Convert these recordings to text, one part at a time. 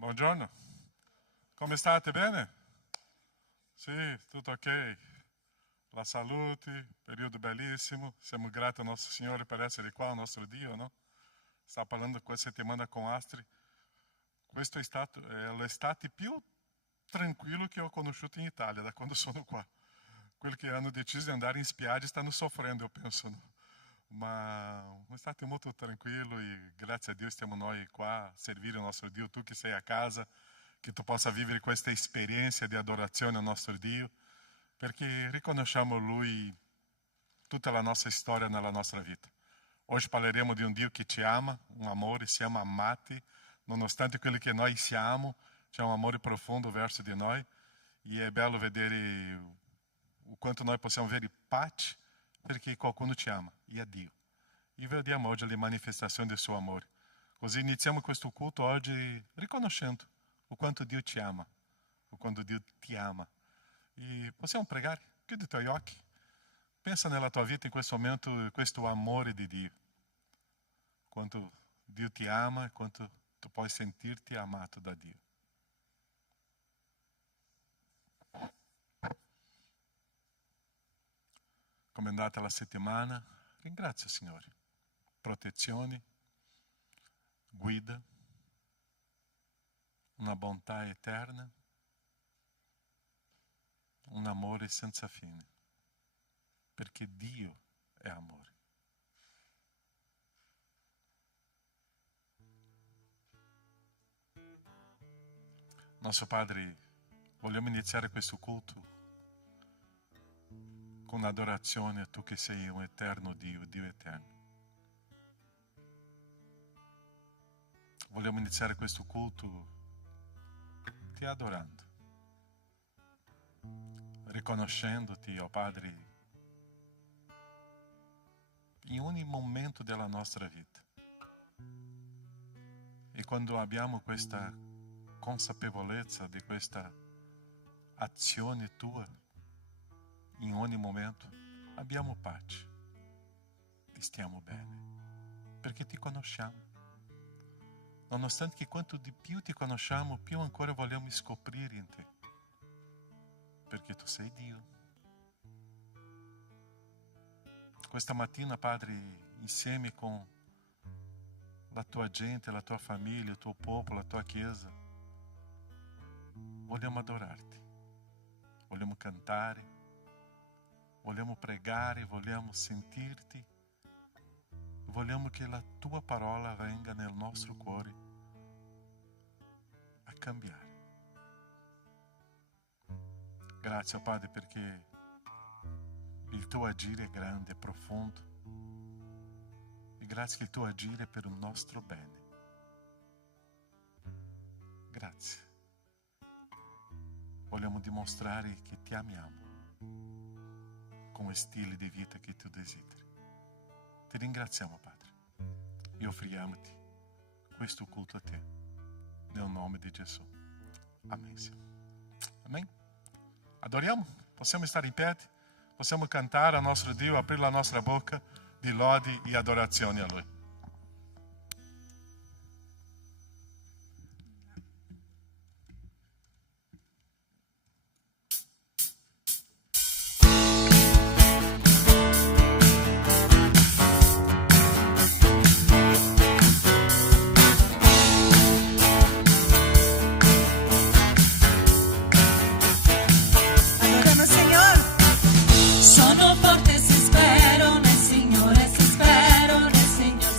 Buongiorno, come state? Bene? Sì, tutto ok. La salute, periodo bellissimo. Siamo grati ao nosso Signore per essere qua, al nostro Dio, no? Sta parlando questa settimana con Astrid. Questo è l'estate più tranquillo che ho conosciuto in Italia, da quando sono qua. Quelli che hanno deciso di andare in spiaggia stanno soffrendo, eu penso. No? Ma un'estate molto tranquillo e grazie a Dio stiamo noi qua a servire il nostro Dio. Tu che sei a casa, che tu possa vivere questa esperienza di adorazione al nostro Dio, perché riconosciamo Lui tutta la nostra storia nella nostra vita. Oggi parleremo di un Dio che ci ama, un amore, siamo amati, nonostante quello che noi siamo, c'è un amore profondo verso di noi e è bello vedere o quanto noi possiamo avere pace perché qualcuno ci ama e è Dio. E vediamo oggi le manifestazioni del suo amore. Così iniziamo questo culto oggi riconoscendo o quanto Dio ci ama, o quanto Dio ti ama. E possiamo pregare? Chiudi i tuoi occhi. Pensa nella tua vita in questo momento, questo amore di Dio. Quanto Dio ti ama e quanto tu puoi sentirti amato da Dio. Come è andata la settimana? Ringrazio, Signore. Protezioni, guida, una bontà eterna, un amore senza fine, perché Dio è amore. Nostro Padre, vogliamo iniziare questo culto con adorazione a Tu che sei un eterno Dio, Dio eterno. Vogliamo iniziare questo culto Ti adorando, riconoscendoti, oh Padre, in ogni momento della nostra vita. E quando abbiamo questa consapevolezza di questa azione Tua, in ogni momento abbiamo pace e stiamo bene, perché Ti conosciamo. Nonostante che quanto di più Ti conosciamo, più ancora vogliamo scoprire in Te, perché Tu sei Dio. Questa mattina, Padre, insieme con la Tua gente, la Tua famiglia, il Tuo popolo, la Tua Chiesa, vogliamo adorarti, vogliamo cantare, vogliamo pregare, vogliamo sentirti, vogliamo che la Tua parola venga nel nostro cuore a cambiare. Grazie, Padre, perché il Tuo agire è grande, è profondo. E grazie che il Tuo agire è per il nostro bene. Grazie. Vogliamo dimostrare che Ti amiamo con stile di vita che Tu desideri. Ti ringraziamo, Padre, e offriamo-Ti questo culto a Te, nel nome di Gesù. Amen, Signore. Amen. Adoriamo? Possiamo stare in piedi? Possiamo cantare al nostro Dio, aprire la nostra bocca di lodi e adorazione a Lui. Sono forte se spero nel Signore, se spero nel Signore.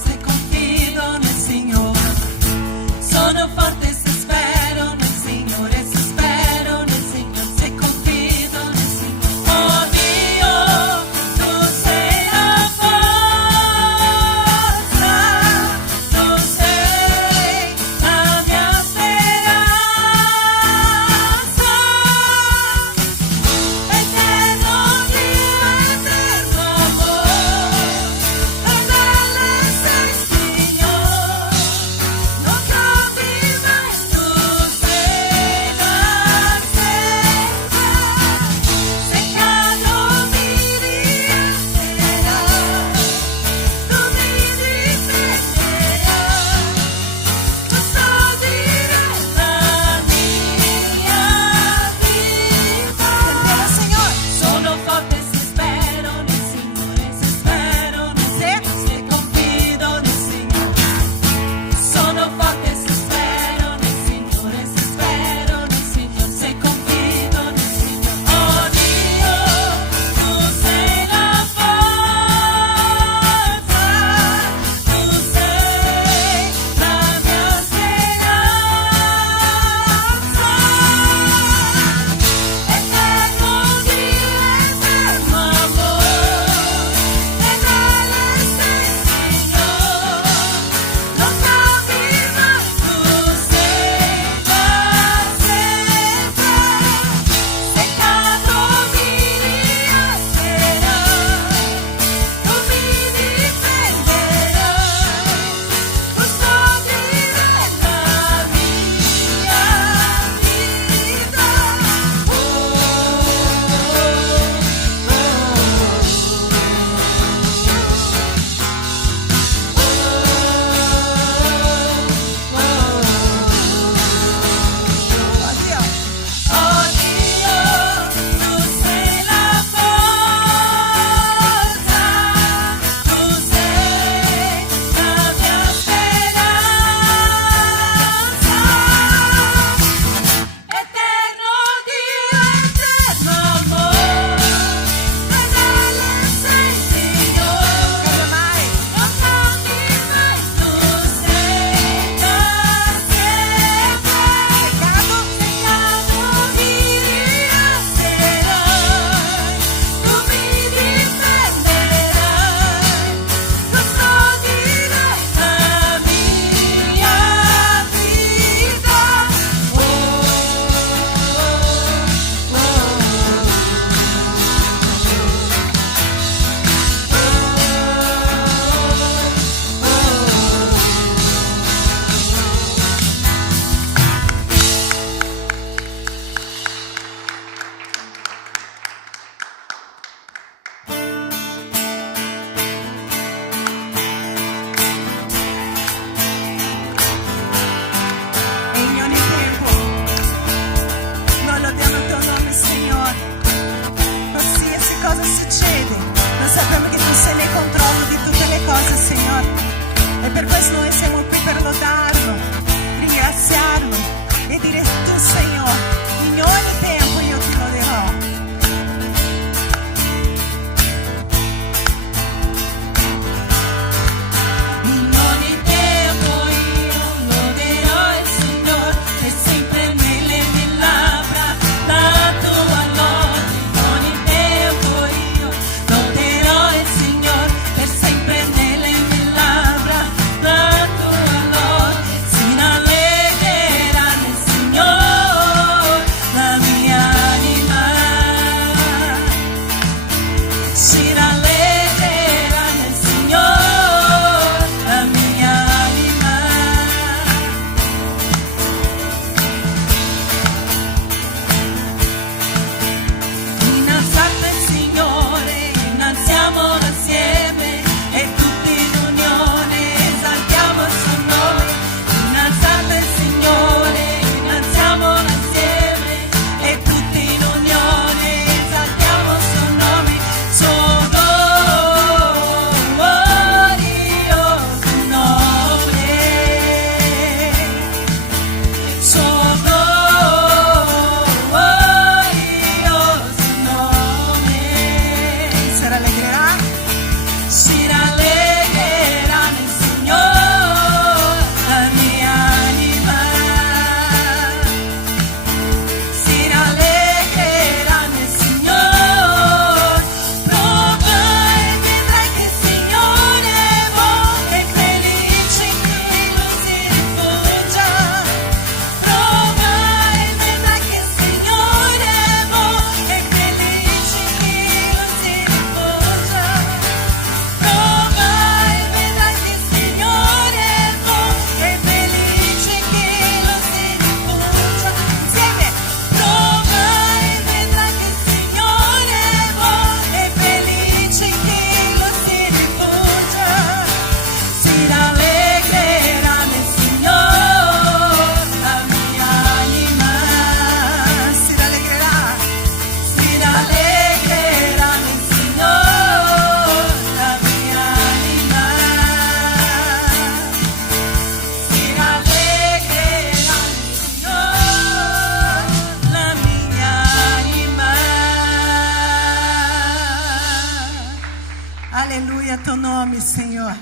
tuo nome, Signore.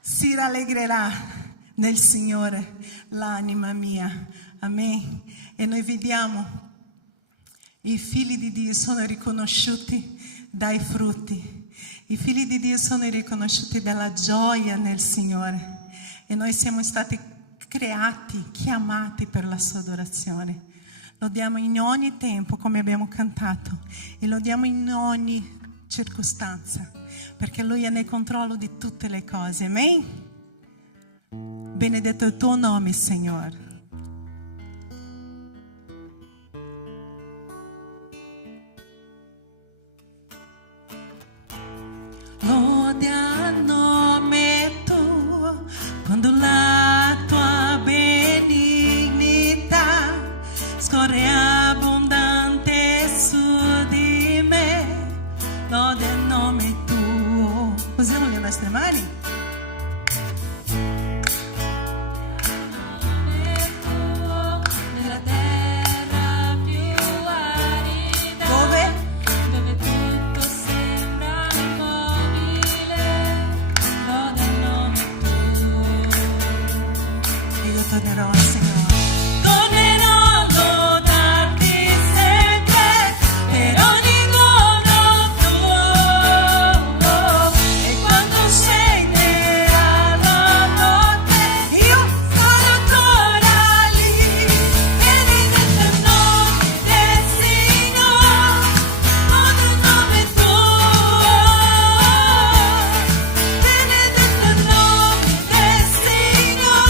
Si rallegrerà nel Signore l'anima mia. Amen. E noi vediamo i figli di Dio sono riconosciuti dai frutti. I figli di Dio sono riconosciuti dalla gioia nel Signore. E noi siamo stati creati, chiamati per la sua adorazione. Lo diamo in ogni tempo, come abbiamo cantato, e lo diamo in ogni circostanza, perché Lui è nel controllo di tutte le cose. Amen? Benedetto il tuo nome, Signore. Lode al nome tuo quando la tua benignità scorre abbondante su di me. Lode al nome tuo. Usiamo le nostre mani. Tornerò al Signore. Tornerò a lodarti sempre per ogni dono tuo. E quando scenderà la notte io sarò ancora lì. Benedetto il nome del Signore, lode il nome tuo. Benedetto il nome del Signore.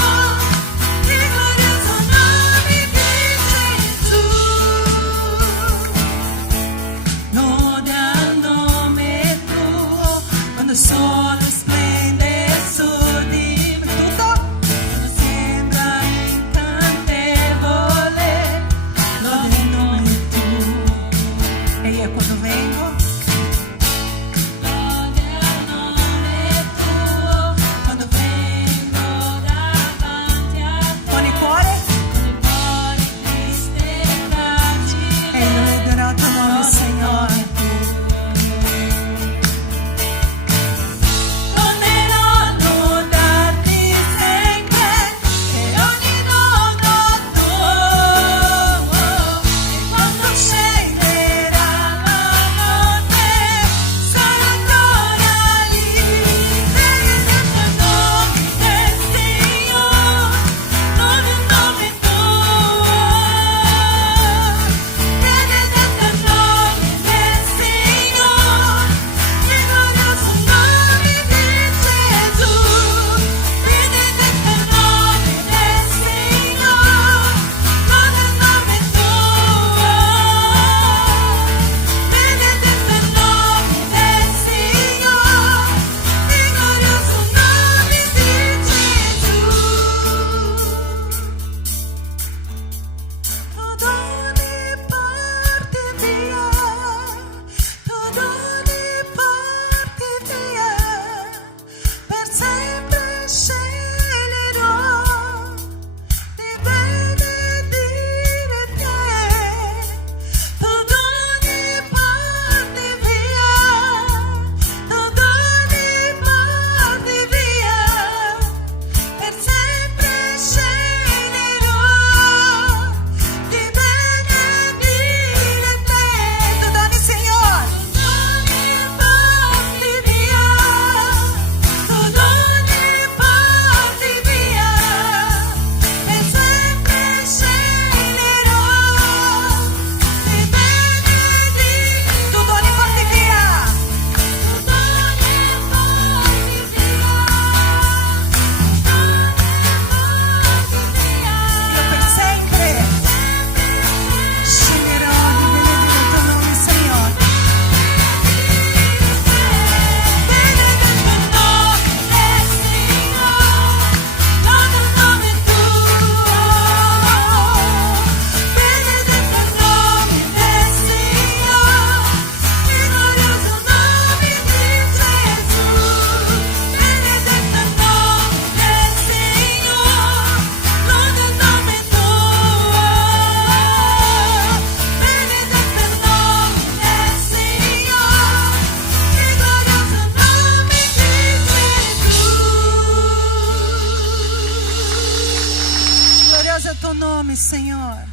tuo nome, Senhor.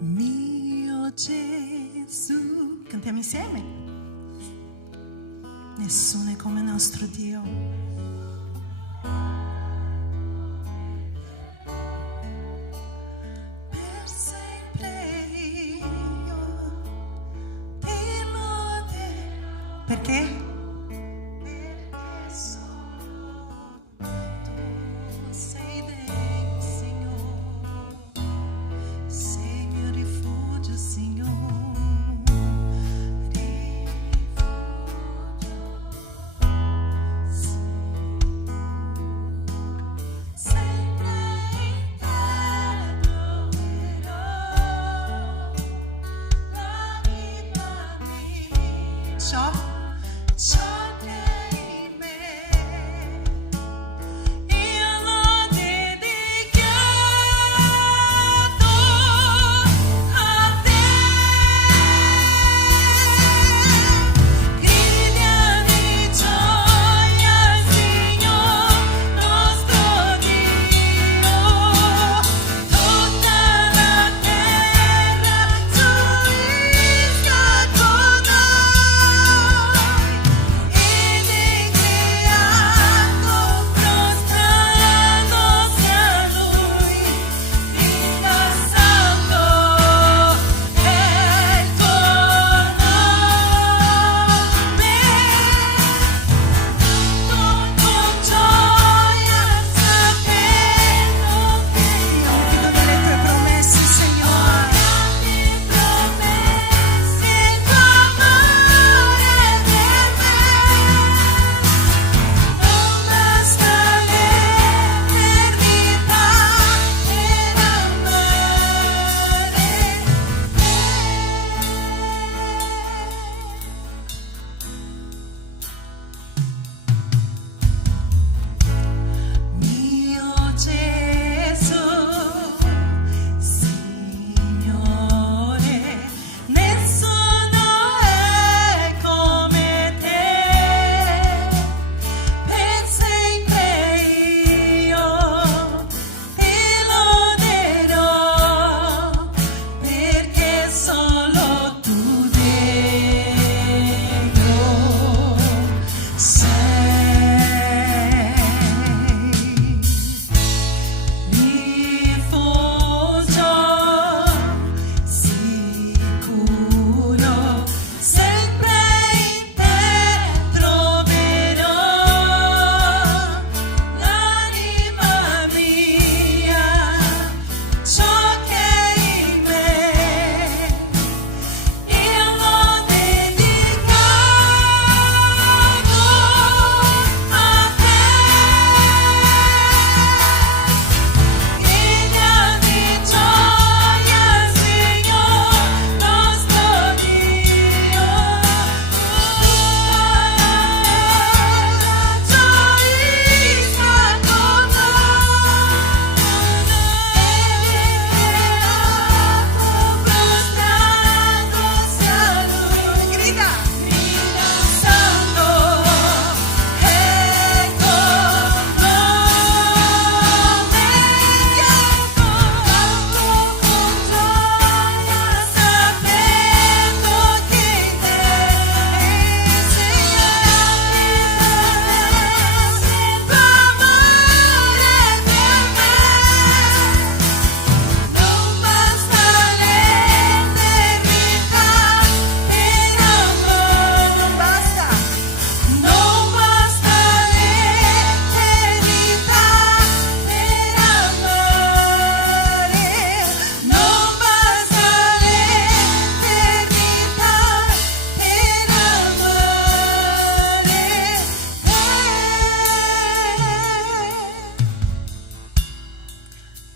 Mio Gesù, cantiamo insieme. Nessuno è come nostro Dio. Per sempre io ti loderò. Perché? Perché solo tu sei degno, Signore. Sei mio rifugio, Signore. Ciò che è in me, io l'ho dedicato a te. Grida di gioia al Signore nostro Dio, tutta la terra gioisca con noi.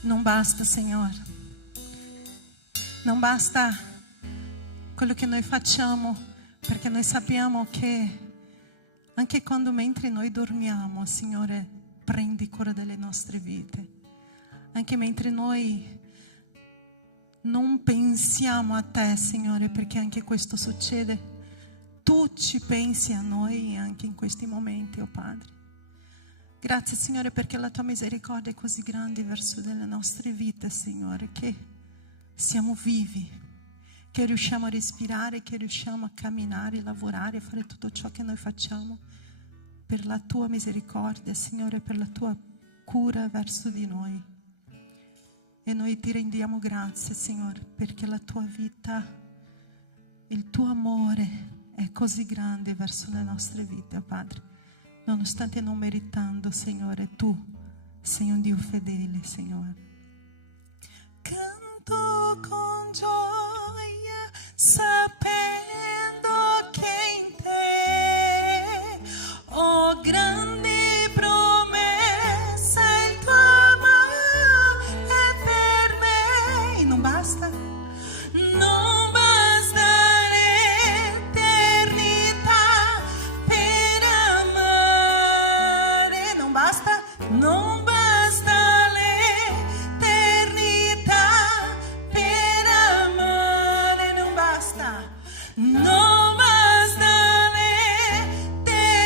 Non basta, Signore. Non basta quello che noi facciamo, perché noi sappiamo che Anche quando mentre noi dormiamo, Signore, prendi cura delle nostre vite. Anche mentre noi non pensiamo a Te, Signore, perché anche questo succede. Tu ci pensi a noi anche in questi momenti, oh Padre. Grazie, Signore, perché la Tua misericordia è così grande verso le nostre vite, Signore, che siamo vivi, che riusciamo a respirare, che riusciamo a camminare, lavorare, fare tutto ciò che noi facciamo per la Tua misericordia, Signore, per la Tua cura verso di noi. E noi Ti rendiamo grazie, Signore, perché la Tua vita, il Tuo amore è così grande verso le nostre vite, Padre. Nonostante non meritando, Signore, Tu sei un Dio fedele, Signore. Canto con gioia, sapendo che in Te ho grandi promesse, il Tuo amore è per me. Non basta? Non basta l'eternità per amare. Non basta? Non basta l'eternità per amare. Non basta. Non basta l'eternità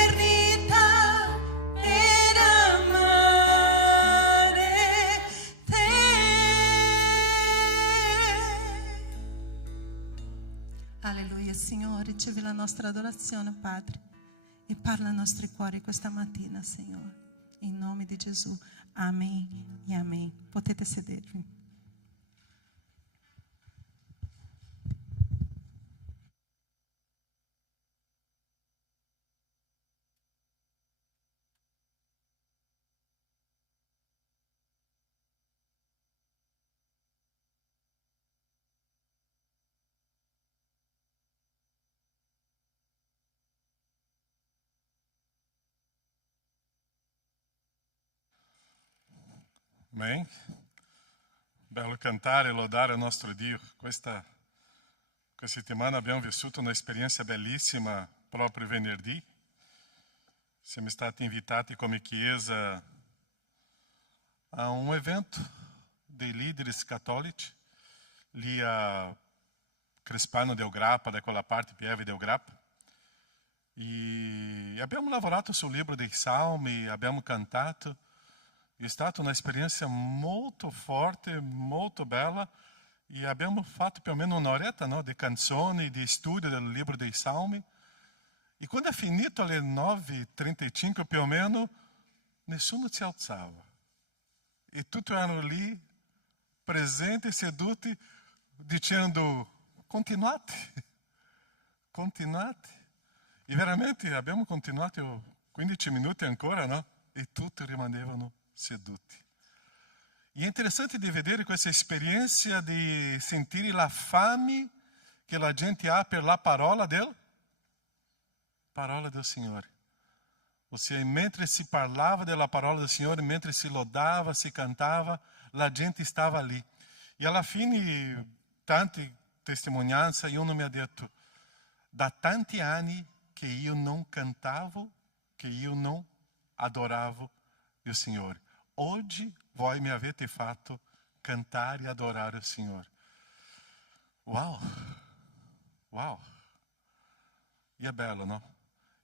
per amare te. Alleluia, Signore, ricevi la nostra adorazione, Padre, e parla ai nostri cuori questa mattina, Signore. In nome di Gesù, amen e amen. Potete sedervi. Amém? Bello cantare e lodare il nostro Dio. Questa settimana abbiamo vissuto un'esperienza bellissima proprio venerdì. Siamo stati invitati come Chiesa a un evento dei leaders cattolici lì a Crespano del Grappa, da quella parte Pieve del Grappa. E abbiamo lavorato sul libro dei Salmi, abbiamo cantato. È stata un'esperienza molto forte, molto bella, e abbiamo fatto più o meno un'oretta, no, di canzoni, di studio del libro dei Salmi. E quando è finito alle 9:35 più o meno, nessuno si alzava. E tutti erano lì, presenti, seduti, dicendo: continuate, continuate. E veramente abbiamo continuato 15 minuti ancora, no? E tutti rimanevano seduti. E è interessante di vedere questa esperienza di sentire la fame che la gente ha per la parola del Signore. Ossia, mentre si parlava della parola del Signore, mentre si lodava, si cantava, la gente stava lì. E alla fine, tante testimonianze, e uno mi ha detto: da tanti anni che io non cantavo, che io non adoravo il Signore. Oggi voi mi avete fatto cantare e adorare il Signore. Wow! Wow! E è bello, no?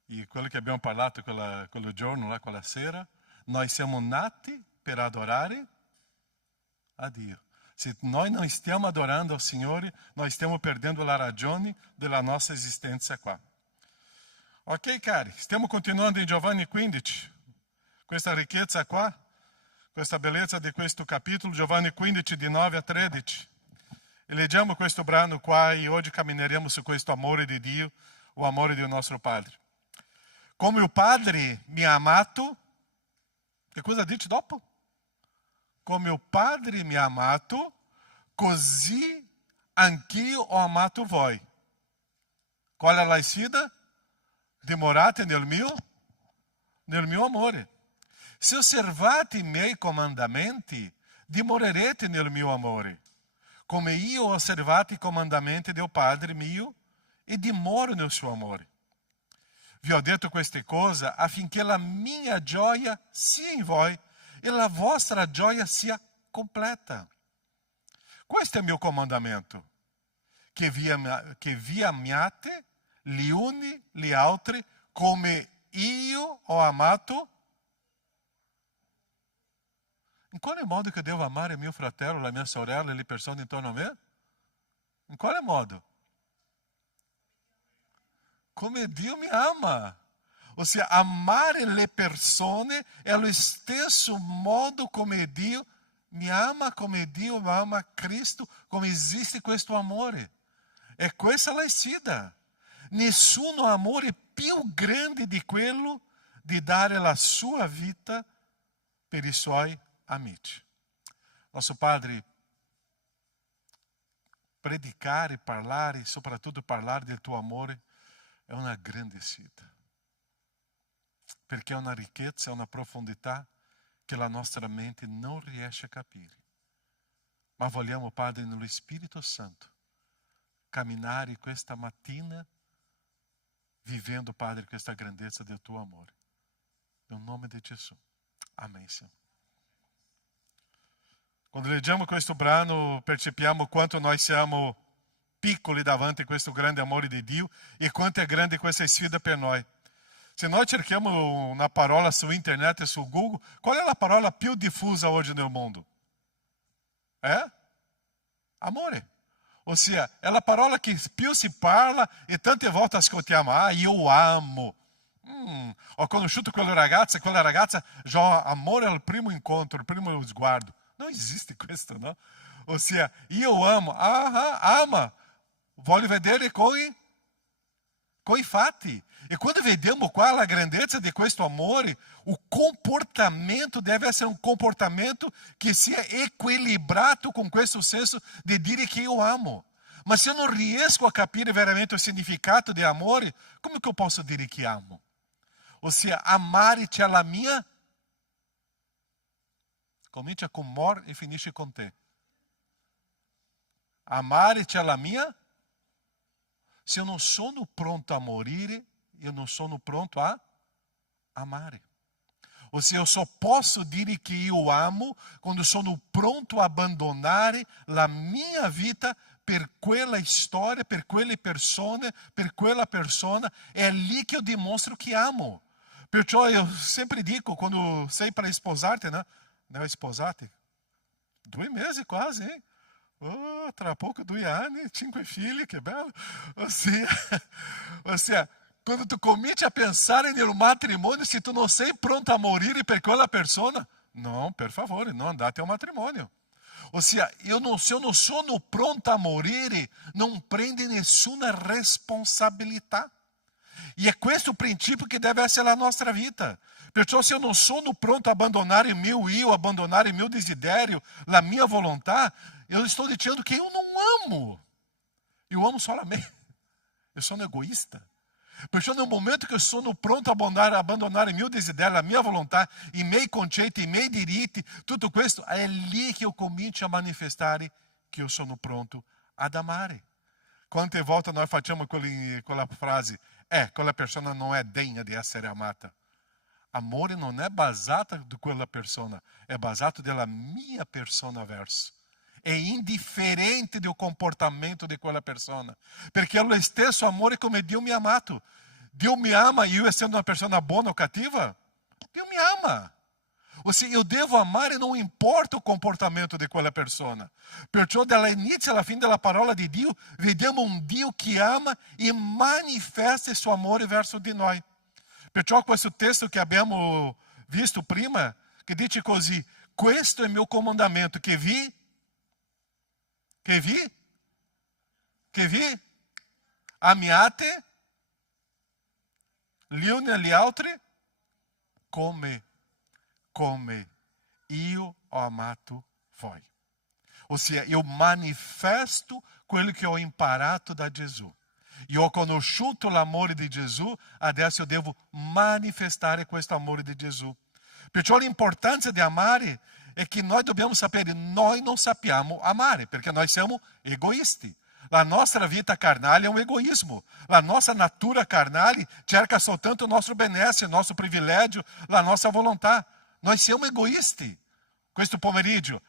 E quello che abbiamo parlato quello giorno, là, quella sera, noi siamo nati per adorare a Dio. Se noi non stiamo adorando il Signore, noi stiamo perdendo la ragione della nostra esistenza qua. Ok, cari, stiamo continuando in Giovanni 15. Questa ricchezza qua, questa bellezza di questo capitolo, Giovanni 15, di 9 a 13. E leggiamo questo brano qua e oggi cammineremo su questo amore di Dio, o amore del nostro Padre. Come il Padre mi ha amato, che cosa dice dopo? Come il Padre mi ha amato, così anch'io ho amato voi. Qual è la sfida? Dimorate nel mio amore. Se osservate i miei comandamenti, dimorerete nel mio amore, come io ho osservato i comandamenti del Padre mio e dimoro nel suo amore. Vi ho detto queste cose affinché la mia gioia sia in voi e la vostra gioia sia completa. Questo è il mio comandamento, che vi amiate gli uni gli altri come io ho amato. In quale modo che devo amare il mio fratello, la mia sorella e le persone intorno a me? In quale modo? Come Dio mi ama. Ossia, amare le persone è lo stesso modo come Dio mi ama, come Dio ama Cristo, come esiste questo amore. E questa è la sfida. Nessun amore più grande di quello di dare la sua vita per i suoi amici. Nosso Padre, predicare, parlare, soprattutto parlare del tuo amore, è una grande sfida. Perché è una ricchezza, è una profondità che la nostra mente non riesce a capire. Ma vogliamo, Padre, nello Spirito Santo, camminare questa mattina vivendo, Padre, questa grandezza del tuo amore. Nel nome di Gesù. Amém, Senhor. Quando leggiamo questo brano, percepiamo quanto noi siamo piccoli davanti a questo grande amore di Dio e quanto è grande questa sfida per noi. Se noi cerchiamo una parola su internet e su Google, qual è la parola più diffusa oggi nel mondo? Amore. Ossia, è la parola che più si parla e tante volte ascoltiamo, io amo. Ho conosciuto quella ragazza già amore al primo incontro, al primo sguardo. Non esiste questo, no? Ossia, io amo, ama. Voglio vedere coi fatti. E quando vediamo qual è la grandezza di questo amore, o comportamento deve essere un comportamento che sia equilibrato con questo senso di dire che io amo. Ma se eu non riesco a capire veramente il significato di amore, come che eu posso dire che amo? Ossia, amare c'è la mia, comincia con mor e finisce con te. Amare c'è la mia. Se eu não sono pronto a morire, eu não sono pronto a amare. Ou seja, eu só posso dire que eu amo quando sono pronto a abbandonare la mia vita per quella storia, per quelle persone, per quella persona. È lì che eu dimostro che amo. Perciò eu sempre dico, quando sei para sposarti, né? Não é sposarti? 2 mesi quase, hein? Oh, tra poco 2 anni, 5 figli, che bello. Ossia, quando tu cominci a pensare nel matrimonio, se tu non sei pronto a morire per quella persona, no, per favore, non andate ao matrimonio. Ossia, se eu não sono pronto a morire, non prende nessuna responsabilità. E è questo il principio che deve essere la nostra vita. Perciò se eu não sono pronto a abbandonare il mio io, abbandonare il mio desiderio, la mia volontà, eu estou dizendo que eu não amo. Eu amo solamente. Eu sou um egoísta. Perciò nel momento che sono pronto a abbandonare il mio desiderio, la mia volontà, i miei concetti, i miei diritti, tutto questo, è lì che io comincio a manifestare che io sono pronto ad amare. Quante volte noi facciamo quella frase, quella persona non è degna di essere amata. Amore non è basato di quella persona, è basato della mia persona verso. È indifferente del comportamento di quella persona, perché è lo stesso amore come Dio mi ha amato. Dio mi ama e io essendo una persona buona o cattiva, Dio mi ama. Ou seja, eu devo amare e não importa o comportamento di quella persona. Perciò dall'inizio alla fine della parola di Dio, vediamo un Dio che ama e manifesta il suo amore verso di noi. Perciò questo testo che abbiamo visto prima, che dice così, questo è il mio comandamento, che vi amiate gli uni agli altri come io ho amato voi. Ossia, io manifesto quello che ho imparato da Gesù. Io ho conosciuto l'amore di Gesù, adesso io devo manifestare questo amore di Gesù. Perciò l'importanza di amare è che noi dobbiamo sapere, noi non sappiamo amare, perché noi siamo egoisti. La nostra vita carnale è un egoismo. La nostra natura carnale cerca soltanto o nostro benessere, il nostro privilégio, la nossa volontà. Nós siamo egoisti. Questo pomeriggio,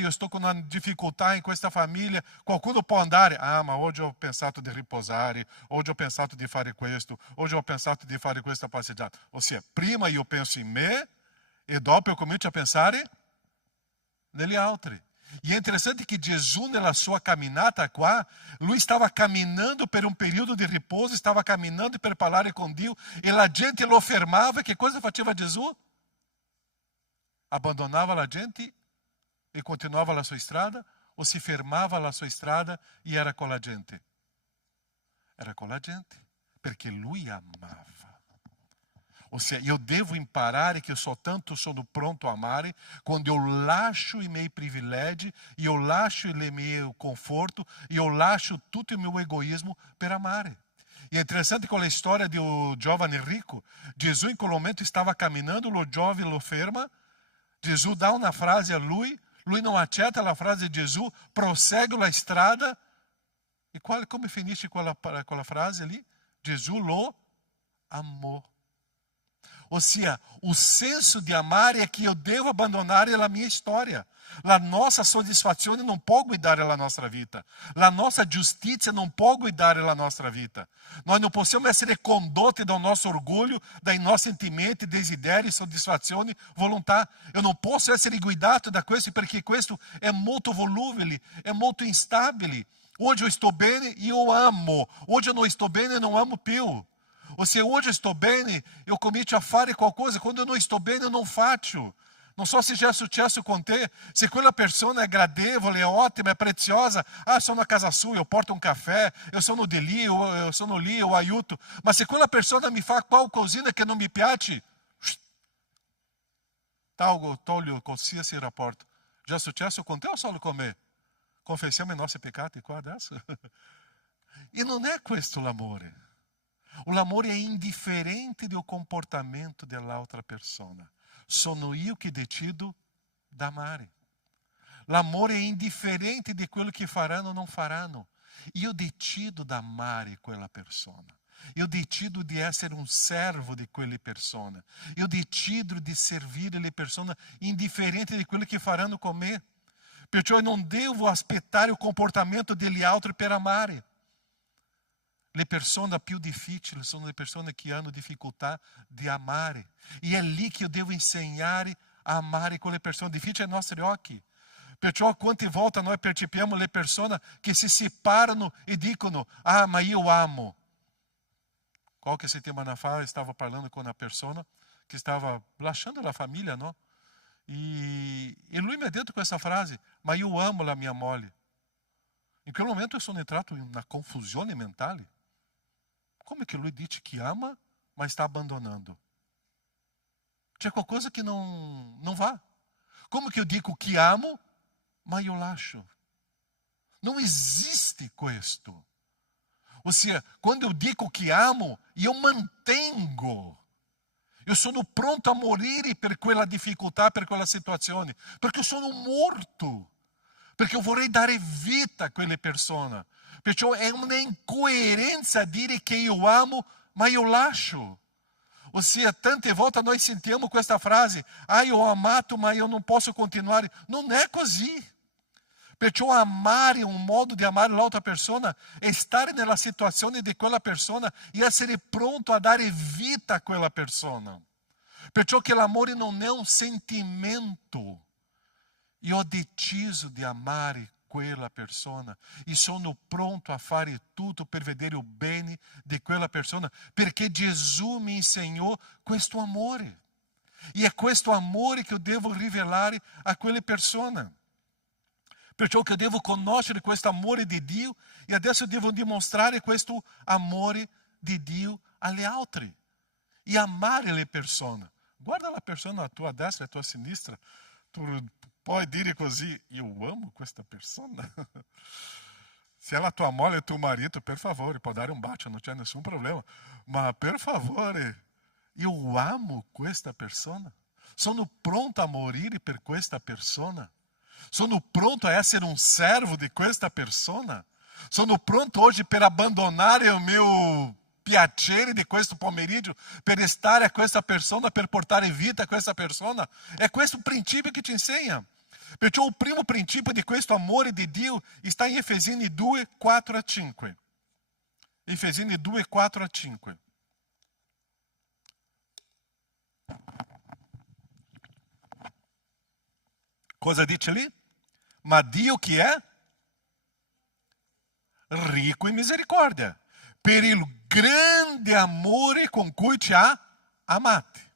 io estou com uma dificuldade em questa família, qualcuno può andare, ma oggi ho pensato di riposare, oggi ho pensato di fare questo, oggi ho pensato di fare questa passeggiata. Ossia, prima io penso in me e dopo eu comincio a pensare negli altri. E é interessante que Jesus, nella sua caminhada qua, lui stava camminando per un periodo di riposo, stava camminando per parlare con Dio, e la gente lo fermava. Che cosa faceva Gesù? Abbandonava la gente e continuava la sua strada, o si fermava la sua strada e era con la gente? Era con la gente, perché lui amava. Ossia, io devo imparare che io soltanto sono pronto a amare quando eu lascio i miei privilegi, io lascio il mio conforto, io lascio tutto il mio egoismo per amare. E è interessante con la storia di un giovane ricco. Gesù in quel momento stava camminando, lo giovane lo ferma, Gesù dà una frase a lui non accetta la frase di Gesù, prosegue la strada. E come finisce quella frase lì? Gesù lo amò. Ossia, o senso di amare è che io devo abbandonare la mia storia. La nostra soddisfazione non può guidare la nostra vita. La nostra giustizia non può guidare la nostra vita. Nós non possiamo essere condotti dal nostro orgoglio, dai nostri sentimenti, desideri, soddisfazioni, volontà. Eu non posso essere guidato da questo perché questo è molto volubile, è molto instabile. Oggi io sto bene, io amo. Oggi eu non sto bene, non amo più. Ou se hoje eu estou bem, eu comincio a fare qualcosa, quando eu não estou bem, eu não faccio. Non so se già è successo con te, se quella persona è gradevole, è ottima, è preziosa, sono a casa sua, eu porto un caffè, eu sono di lì, eu sono lì, eu aiuto. Ma se quella persona mi fa qualcosina che non mi piace, tolgo qualsiasi rapporto. Già è successo con te o solo con me? Confessiamo i nostri peccati qua adesso? E non è questo l'amore. L'amore è indifferente do comportamento dell'altra persona. Sono io che decido d'amare. L'amore è indifferente di quello che faranno o non faranno. Io decido d'amare quella persona. Io decido di essere un servo di quelle persone. Io decido di servire le persone indifferente di quello che faranno con me. Perciò io non devo aspettare il comportamento degli altri per amare. Le persone più difficili sono le persone che hanno difficoltà di amare. E è lì che io devo insegnare a amare quelle persone difficili ai nostri occhi. Perciò quante volte noi percepiamo le persone che si separano e dicono, ma io amo. Qualche settimana fa stavo parlando con una persona che stava lasciando la famiglia, no? E lui mi ha detto questa frase, ma io amo la mia moglie. In quel momento io sono entrato in una confusione mentale. Come che lui dice che ama, ma sta abbandonando? C'è qualcosa che non va. Come che eu dico che amo, ma io lascio? Non esiste questo. Ossia, quando eu dico che amo, io mantengo. Eu sono pronto a morire per quella difficoltà, per quella situazione. Perché io sono morto. Perché eu vorrei dare vita a quelle persone. Perciò è una incoerenza dire che io amo, ma io lascio. Ossia, tante volte noi sentiamo questa frase, io ho amato, ma io non posso continuare. Non è così. Perciò amare, un modo di amare l'altra persona, è stare nella situazione di quella persona e essere pronto a dare vita a quella persona. Perciò che l'amore non è un sentimento. Io ho deciso di amare quella persona e sono pronto a fare tutto per vedere il bene di quella persona, perché Gesù mi insegnò questo amore. E è questo amore che io devo rivelare a quelle persone. Perciò che eu devo conoscere questo amore di Dio e adesso devo dimostrare questo amore di Dio agli altri e amare le persone. Guarda la persona a tua destra e a tua sinistra. Tu puoi dire così, io amo questa persona. Se ela tua moglie e tuo marito, per favore, può dare un bacio, non c'è nessun problema. Ma per favore, io amo questa persona. Sono pronto a morire per questa persona. Sono pronto a essere un servo di questa persona. Sono pronto oggi per abbandonare il mio piacere di questo pomeriggio, per stare a questa persona, per portare vita a questa persona. È questo il principio che ci insegna. Perciò il primo principio di questo amore di Dio sta in Efesini 2, 4 a 5. Efesini 2, 4 a 5. Cosa dice lì? Ma Dio chi è? Ricco in misericordia, per il grande amore con cui ci ha amati.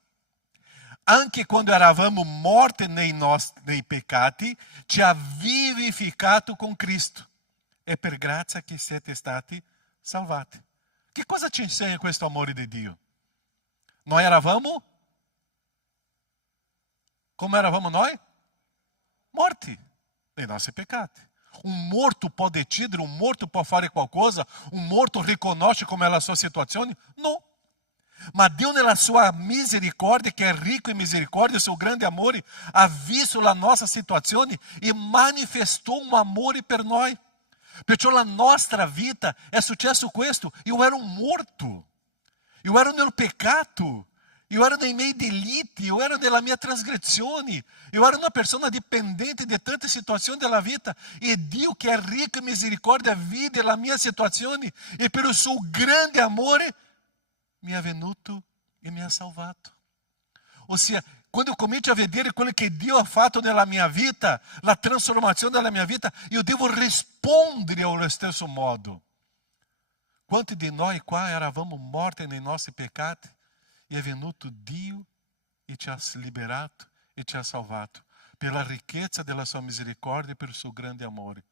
Anche quando eravamo morti nei peccati, ci ha vivificato con Cristo. È per grazia che siete stati salvati. Che cosa ci insegna questo amore di Dio? Noi eravamo? Come eravamo noi? Morti nei nostri peccati. Un morto può decidere, un morto può fare qualcosa, un morto riconosce come è la sua situazione? No. Ma Dio nella sua misericordia, che è ricco in misericordia, il suo grande amore, ha visto la nostra situazione e manifestou un amore per noi. Perciò la nostra vita è successo questo. Io ero un morto, io ero nel peccato, io ero nei miei delitti, io ero nella mia trasgressione, io ero una persona dipendente di tante situazioni della vita e Dio, che è ricco in misericordia, vide la mia situazione e per il suo grande amore mi è venuto e mi ha salvato. Ossia, quando eu comincio a vedere quello che Dio ha fatto nella mia vita, la trasformazione della mia vita, io devo rispondere allo stesso modo. Quanti di noi qua eravamo morti nei nostri peccati e è venuto Dio e ci ha liberato e ci ha salvato pela ricchezza della sua misericordia e per il suo grande amore.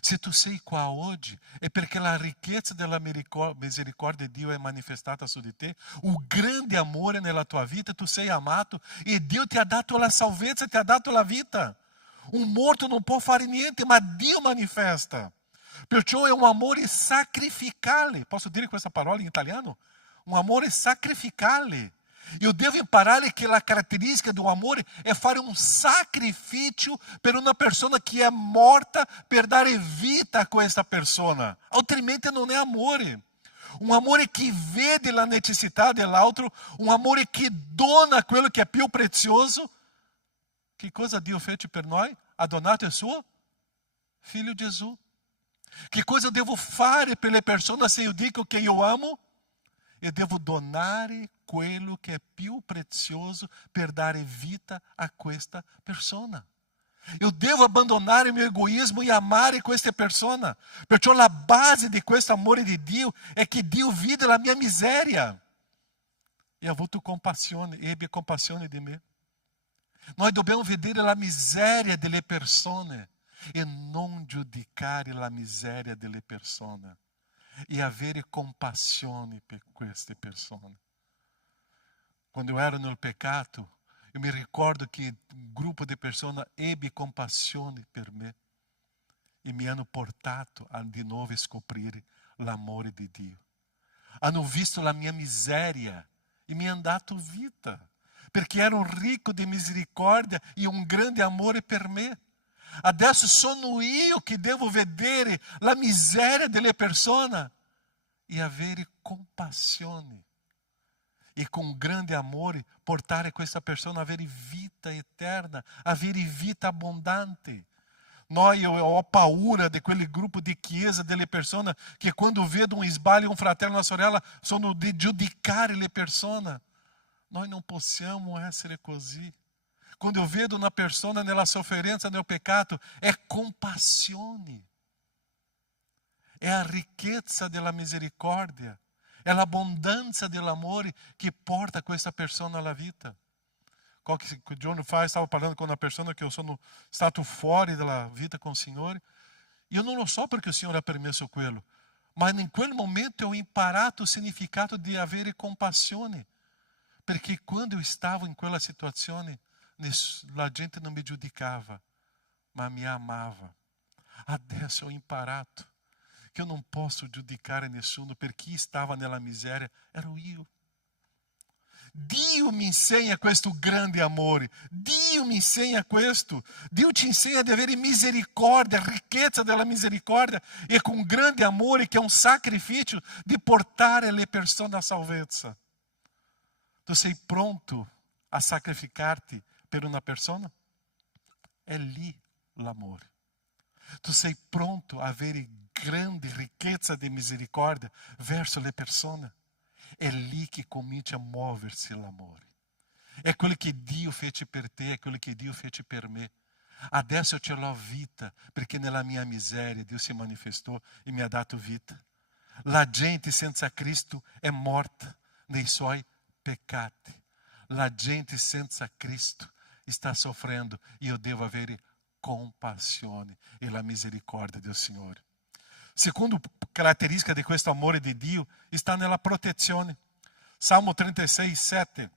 Se tu sei qua oggi è perché la ricchezza della misericordia di Dio è manifestata su di te, il grande amore nella tua vita, tu sei amato e Dio ti ha dato la salvezza, ti ha dato la vita. Un morto non può fare niente, ma Dio manifesta. Perciò è un amore sacrificale. Posso dire questa parola in italiano? Un amore sacrificale. Eu devo imparare che la caratteristica do amore è fare un sacrificio per una persona che è morta per dare vita a questa persona. Altrimenti non è amore. Un amore che vede la necessità dell'altro, un amore che dona quello che è più prezioso. Che cosa Dio fece per noi? Ha donato il suo Figlio Gesù. Che cosa devo fare per le persone se io dico che io amo? Eu devo donare quello che è più prezioso per dare vita a questa persona. Eu devo abbandonare il mio egoismo e amare questa persona. Perciò la base di questo amore di Dio è che Dio vide la mia miseria e ha avuto compassione, ebbe compassione di me. Noi dobbiamo vedere la miseria delle persone e non giudicare la miseria delle persone. E avere compassione per queste persone. Quando eu ero nel peccato, eu me ricordo che un gruppo di persone ebbe compassione per me e mi hanno portato a di nuovo scoprire l'amore di Dio. Hanno visto la mia miseria e mi hanno dato vita, perché ero ricco di misericordia e un grande amore per me. Adesso sono io che devo vedere la miseria delle persone e avere compassione. E com grande amore portare questa persona a avere vita eterna, avere vita abbondante. Noi ho paura di quel gruppo di chiesa delle persone che quando vedono un sbaglio, un fratello, una sorella, sono di giudicare le persone. Noi non possiamo essere così. Quando eu vedo una persona nella sofferenza, nel peccato, è compassione. È la ricchezza della misericordia, è l'abbondanza dell'amore che porta questa persona alla vita. Qualche giorno fa stavo parlando con una persona che io sono stato fuori dalla vita con il Signore. Io non lo so perché il Signore ha permesso quello, ma in quel momento ho imparato il significato di avere compassione, perché quando eu stavo in quella situazione la gente non mi giudicava, ma mi amava. Adesso ho imparato che eu não posso giudicare nessuno perché stava nella miseria, ero io. Dio Dio mi insegna questo grande amore. Dio mi insegna questo. Dio ci insegna di avere misericordia, ricchezza della misericordia e con grande amore che è un sacrificio di portare le persone a salvezza. Tu sei pronto a sacrificar-te per una persona? È lì l'amore. Tu sei pronto a avere grande ricchezza di misericordia verso le persone? È lì che comincia a muoversi l'amore. È quello che Dio fece per te, è quello che Dio fece per me. Adesso io ce l'ho vita, perché nella mia miseria Dio si manifestou e mi ha dato vita. La gente senza Cristo è morta nei suoi peccati. La gente senza Cristo sta soffrendo e io devo avere compassione e la misericordia del Signore. Seconda caratteristica di questo amore di Dio sta nella protezione. Salmo 36, 7.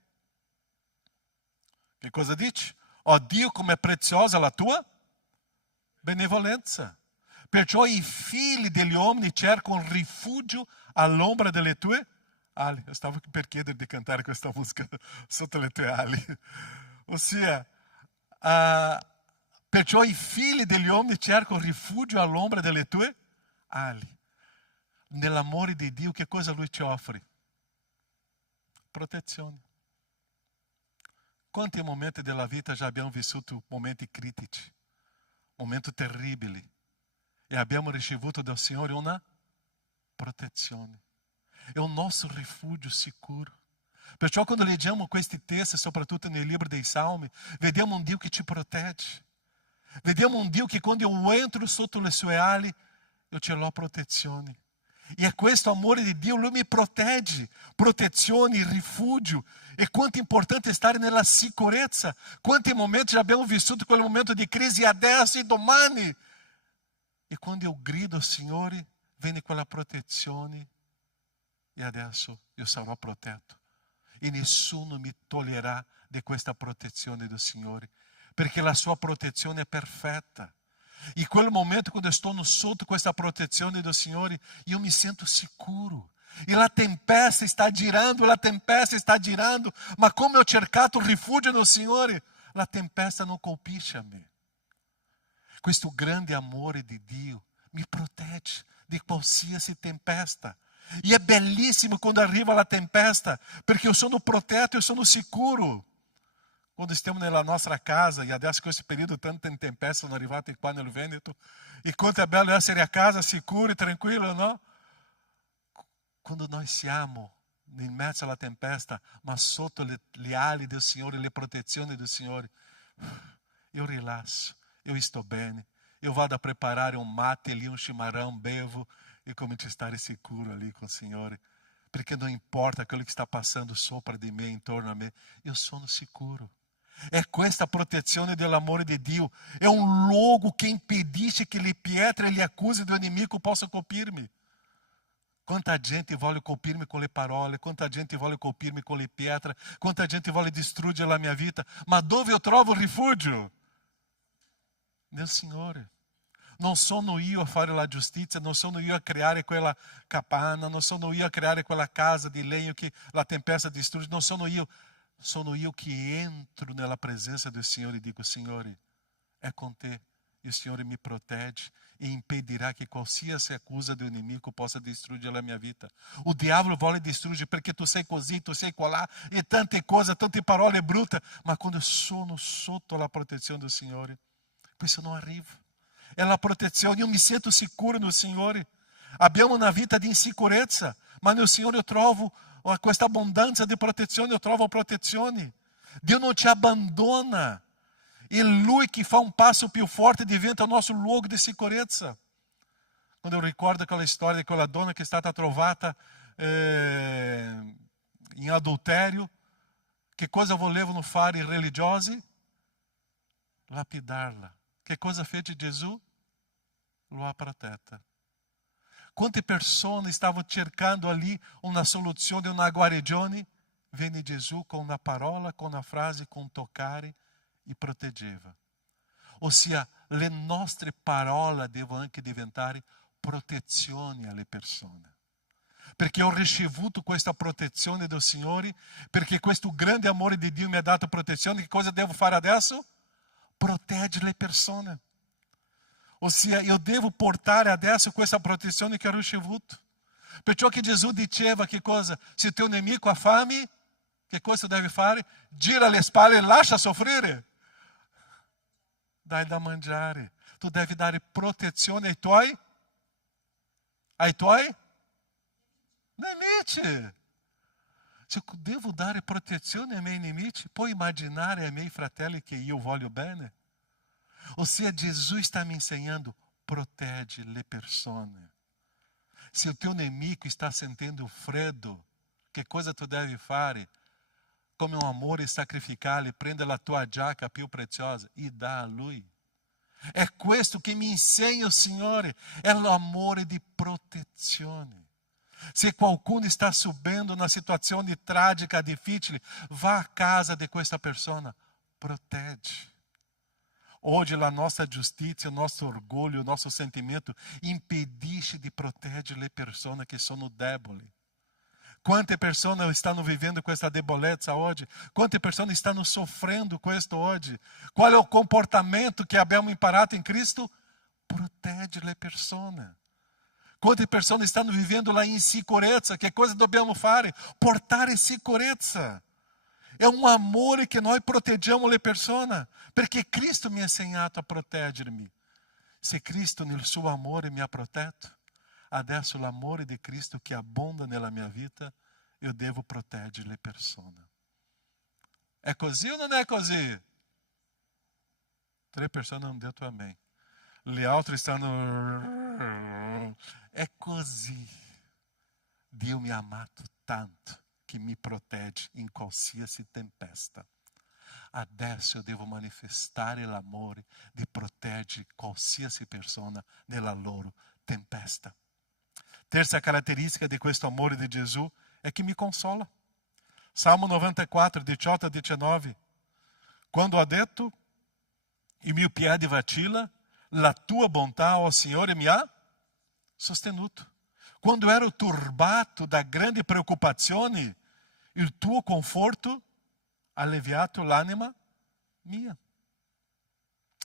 Che cosa dice? Ó Dio, come è preziosa la tua benevolenza. Perciò i figli degli uomini cercano rifugio all'ombra delle tue ali. Eu stavo per chiedere di cantare questa musica sotto le tue ali. Ossia, perciò i figli degli uomini cercano rifugio all'ombra delle tue ali. Nell'amore di Dio, che cosa Lui ci offre? Protezione. Quanti momenti della vita já abbiamo vissuto momenti critici, momenti terribili, e abbiamo ricevuto dal Signore una protezione. È un nostro rifugio sicuro. Perciò quando leggiamo questi testi, soprattutto nel libro dei Salmi, vediamo un Dio che ci protegge. Vediamo un Dio che quando eu entro sotto le sue ali, eu ce l'ho protezione. E è questo amore di Dio, Lui mi protegge, protezione, rifugio. E quanto è importante stare nella sicurezza. Quanti momenti já abbiamo vissuto quel momento di crisi, adesso e domani. E quando eu grido, Signore, viene quella protezione. E adesso io sarò protetto. E nessuno mi toglierà di questa protezione del Signore. Perché la sua protezione è perfetta. E quel momento, quando eu estou sotto questa protezione del Signore, io mi sento sicuro. E la tempesta sta girando, ma come ho cercato rifugio nel Signore, la tempesta non colpisce a me. Questo grande amore di Dio mi protegge di qualsiasi tempesta. E è bellissimo quando arriva la tempesta, perché io sono protetto, io sono sicuro. Quando stiamo nella nostra casa, e adesso questo periodo tante tempeste sono arrivate qua nel Veneto, e quanto è bello essere a casa sicuro e tranquillo, no? Quando noi siamo in mezzo alla tempesta, ma sotto le ali del Signore, le protezioni del Signore, io rilasso, io sto bene, io vado a preparare un mate lì, un chimarrão, bevo e comincio a stare sicuro ali com o Signore, perché non importa quello che sta passando sopra di me, intorno a me, io sono sicuro. È questa protezione dell'amore di Dio, è un luogo che impedisce che le pietre e le accuse do inimigo possano colpirmi. Quanta gente vuole colpirmi con le parole, quanta gente vuole colpirmi con le pietre, quanta gente vuole distruggere la mia vita, ma dove io trovo rifugio? Nel Signore. Non sono io a fare la giustizia, non sono io a creare quella capanna, non sono io a creare quella casa di legno che la tempesta distrugge, non sono io che entro nella presenza del Signore e dico: Signore, è con te. Il Signore mi protegge e impedirà che qualsiasi accusa do inimigo possa distruggere la mia vita. O diavolo vuole distruggere perché tu sei così, tu sei colà e tante cose, tante parole brutte, ma quando sono sotto la protezione del Signore, questo non arriva. È la protezione, io mi sento sicuro nel Signore. Abbiamo una vita di insicurezza, ma nel Signore io trovo questa abbondanza di protezione, io trovo protezione. Dio non ci abbandona. E Lui che fa un passo più forte diventa il nostro luogo di sicurezza. Quando eu ricordo aquela storia di quella donna che è stata trovata in adulterio, che cosa volevano fare i religiosi? Lapidarla. Che cosa fece Gesù? Lo ha protetta. Quante persone stavano cercando ali una soluzione, una guarigione? Venne Gesù con una parola, con una frase, con un toccare e proteggeva. Ossia, le nostre parole devono anche diventare protezioni alle persone. perché ho ricevuto questa protezione del Signore, perché questo grande amore di Dio mi ha dato protezione, che cosa devo fare adesso? Proteggere le persone. Ossia, io devo portare adesso questa protezione che ho ricevuto. Perciò che Gesù diceva che cosa? Se il tuo nemico ha fame, che cosa deve fare? Gira le spalle e lascia soffrire. Dai da mangiare. Tu devi dare protezione ai tuoi nemici. Se eu devo dare protezione ai miei nemici, puoi immaginare ai miei fratelli che io voglio bene? Ossia, Gesù está me ensinando, protege le persone. Se o teu nemico está sentindo freddo, che cosa tu devi fare? Come um amore sacrificale, prenda la tua giacca più preziosa e dà a lui. È questo che mi insegna il Signore, è l'amore di protezione. Se qualcuno está subendo una situazione tragica, difficile, vá a casa di questa persona, protegge. Hoje a nossa justiça, o nosso orgulho, o nosso sentimento impedisce de proteger le persone che sono deboli. Quante persone stanno vivendo questa debolezza hoje? Quante persone stanno sofrendo questo hoje? Qual é o comportamento que abbiamo imparato em Cristo? Protegge le persone. Quante persone stanno vivendo la insicurezza? Che cosa dobbiamo fare? Portare sicurezza. É um amor que nós proteggiamo le persone, perché Cristo mi ha insegnato a proteggermi. Se Cristo nel suo amore mi ha protetto, adesso l'amore di Cristo che abbonda nella mia vita, io devo proteggere le persone. È così o non è così? 3 persone hanno detto amém. Le altre stanno... È così. Dio mi ha amato tanto que me protegge em qualsiasi tempesta. Adesso eu devo manifestare l'amore di proteggere qualsiasi persona nella loro tempesta. Terza caratteristica di questo amore di Gesù è che mi consola. Salmo 94, 18 a 19. Quando ha detto, il mio piede vacilla, la tua bontà, ó Signore, mi ha sostenuto. Quando ero turbato da grandi preoccupazioni, il tuo conforto ha alleviato l'anima mia.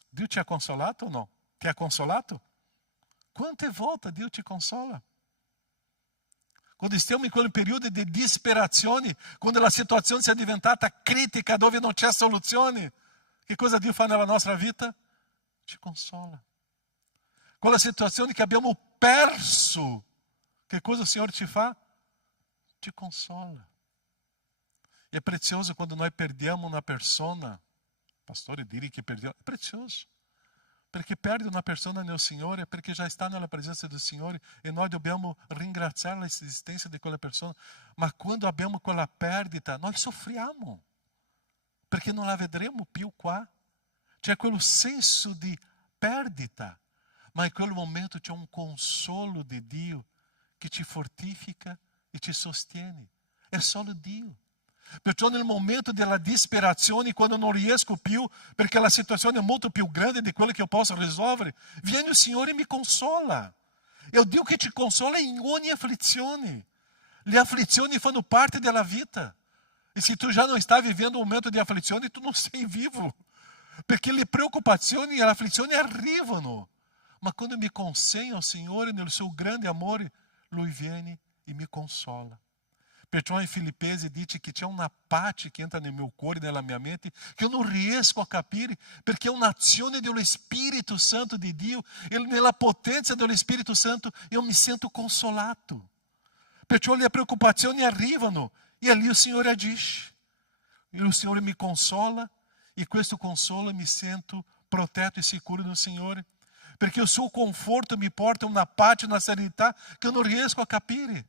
Dio ti ha consolato o no? Ti ha consolato? Quante volte Dio ti consola? Quando stiamo in quel periodo di disperazione, quando la situazione si è diventata critica, dove non c'è soluzione, che cosa Dio fa nella nostra vita? Ci consola. Quella situazione che abbiamo perso, che cosa il Signore ci fa? Ci consola. E è prezioso quando noi perdiamo una persona. Pastore, dire che perdiamo. È prezioso. Perché perde una persona nel Signore, perché già sta nella presenza del Signore e noi dobbiamo ringraziare l'esistenza di quella persona. Ma quando abbiamo quella perdita, noi soffriamo. Perché non la vedremo più qua. C'è quello senso di perdita. Ma in quel momento c'è un consolo di Dio che ci fortifica e ci sostiene. È solo Dio. Perciò nel momento della disperazione, quando non riesco più, perché la situazione è molto più grande di quello che io posso risolvere, viene il Signore e mi consola. È Dio che ci consola in ogni afflizione. Le afflizioni fanno parte della vita. E se tu già non stai vivendo un momento di afflizione, tu non sei vivo. Perché le preoccupazioni e le afflizioni arrivano. Ma quando mi consegno al Signore nel suo grande amore, Lui viene e mi consola. Perciò in Filippesi dice che c'è una pace che entra nel mio cuore, nella mia mente, che io non riesco a capire, perché è un'azione dello Spirito Santo di Dio, e nella potenza dello Spirito Santo io mi sento consolato. Perciò le preoccupazioni arrivano, e lì il Signore agisce. E il Signore mi consola, e questo consolo mi sento protetto e sicuro nel Signore, perché il suo conforto mi porta una pace, una serenità che io non riesco a capire.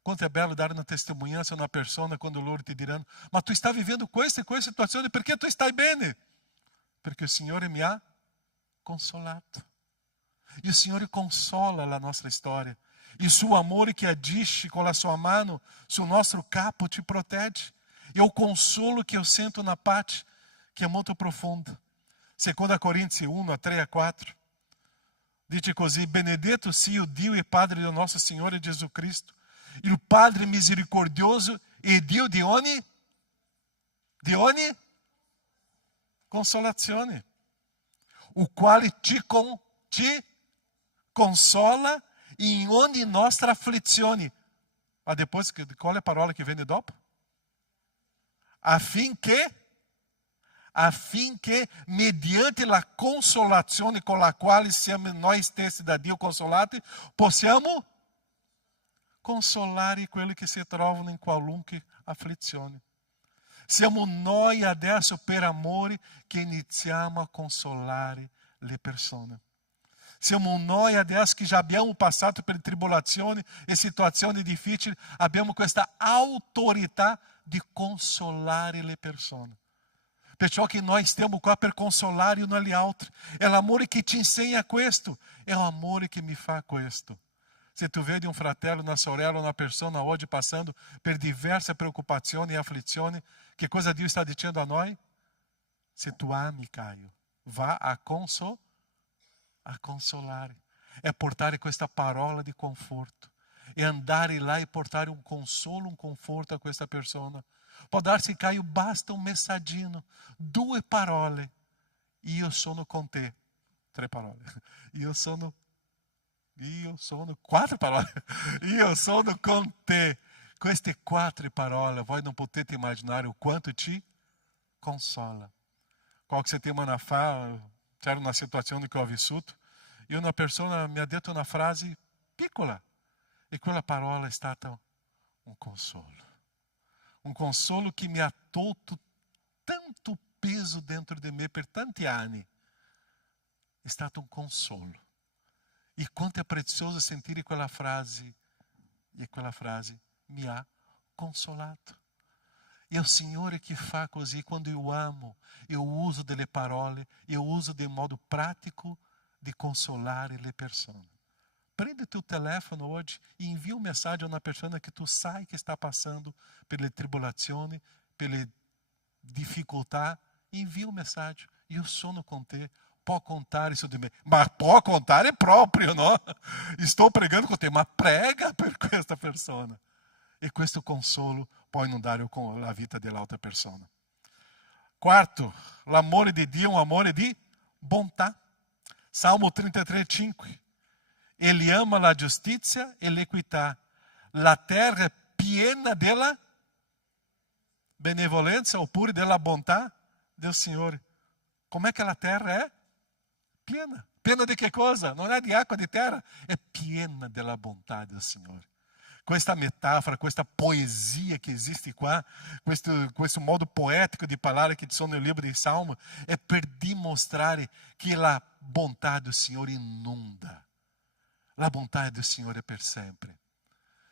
Quanto è bello dare una testimonianza a una persona quando loro ti diranno: ma tu stai vivendo questa e questa situazione, perché tu stai bene? Perché il Signore mi ha consolato. E il Signore consola la nostra storia. Il suo amore che agisce con la sua mano sul nostro capo ci protegge. E o consolo che eu sento na pace, che è molto profonda. 2 Corinzi 1, 3 a 4. Dice così: benedetto sia Dio e Padre del nostro Signore Gesù Cristo, il Padre misericordioso e Dio di ogni consolazione, o quale ci consola in ogni nostra afflizione. Ma depois, qual è la parola che viene dopo? Affinché mediante la consolazione con la quale siamo noi stessi da Dio consolati, possiamo consolare quelli che si trovano in qualunque afflizione. Siamo noi adesso per amore che iniziamo a consolare le persone. Siamo noi adesso che já abbiamo passato per tribolazioni e situazioni difficili, abbiamo questa autorità di consolare le persone. Perciò che noi stiamo qua per consolare uno agli altri. È l'amore che ti insegna questo, è l'amore che mi fa questo. Se tu vedi un fratello, una sorella, una persona oggi passando per diverse preoccupazioni e afflizioni, che cosa Dio sta dicendo a noi? Se tu ami, Caio, vá a consolare. È portare questa parola di conforto. E andare là e portare un consolo, un conforto a questa persona. Può darsi, Caio, basta un messaggino, 2 parole. Io sono con te. 3 parole. Io sono 4 parole. Io sono con te. Queste 4 parole, voi non potete immaginare o quanto ti consola. Qualche settimana fa, c'era una situazione che ho vissuto e una persona mi ha detto una frase piccola e quella parola è stata un consolo. Un consolo che mi ha tolto tanto peso dentro di me per tanti anni. È stato un consolo. E quanto è prezioso sentire quella frase, e quella frase mi ha consolato. E o Signore che fa così, quando eu amo, eu uso delle parole, eu uso de modo prático de consolare le persone. Prende teu telefono hoje e envia uma mensagem a uma pessoa que tu sai que está passando pela tribulazione, pela dificuldade. Envia uma mensagem. Eu sono com te. Può contare su di me. Ma può contare proprio, no? Estou pregando com te, ma prega per questa persona. E questo consolo può inondare la vita dell'altra persona. Quarto, l'amore di Dio è un amore di bontà. Salmo 33:5. Ele ama la giustizia e l'equità. La terra è piena della benevolenza oppure della bontà del Signore. Com'è che la terra è? Piena. Piena di che cosa? Non è di acqua, di terra. È piena della bontà del Signore. Questa metafora, questa poesia che esiste qua, questo modo poético di parlare che ci sono nel libro di Salmo, è per dimostrare che la bontà del Signore inunda. La bontà del Signore è per sempre.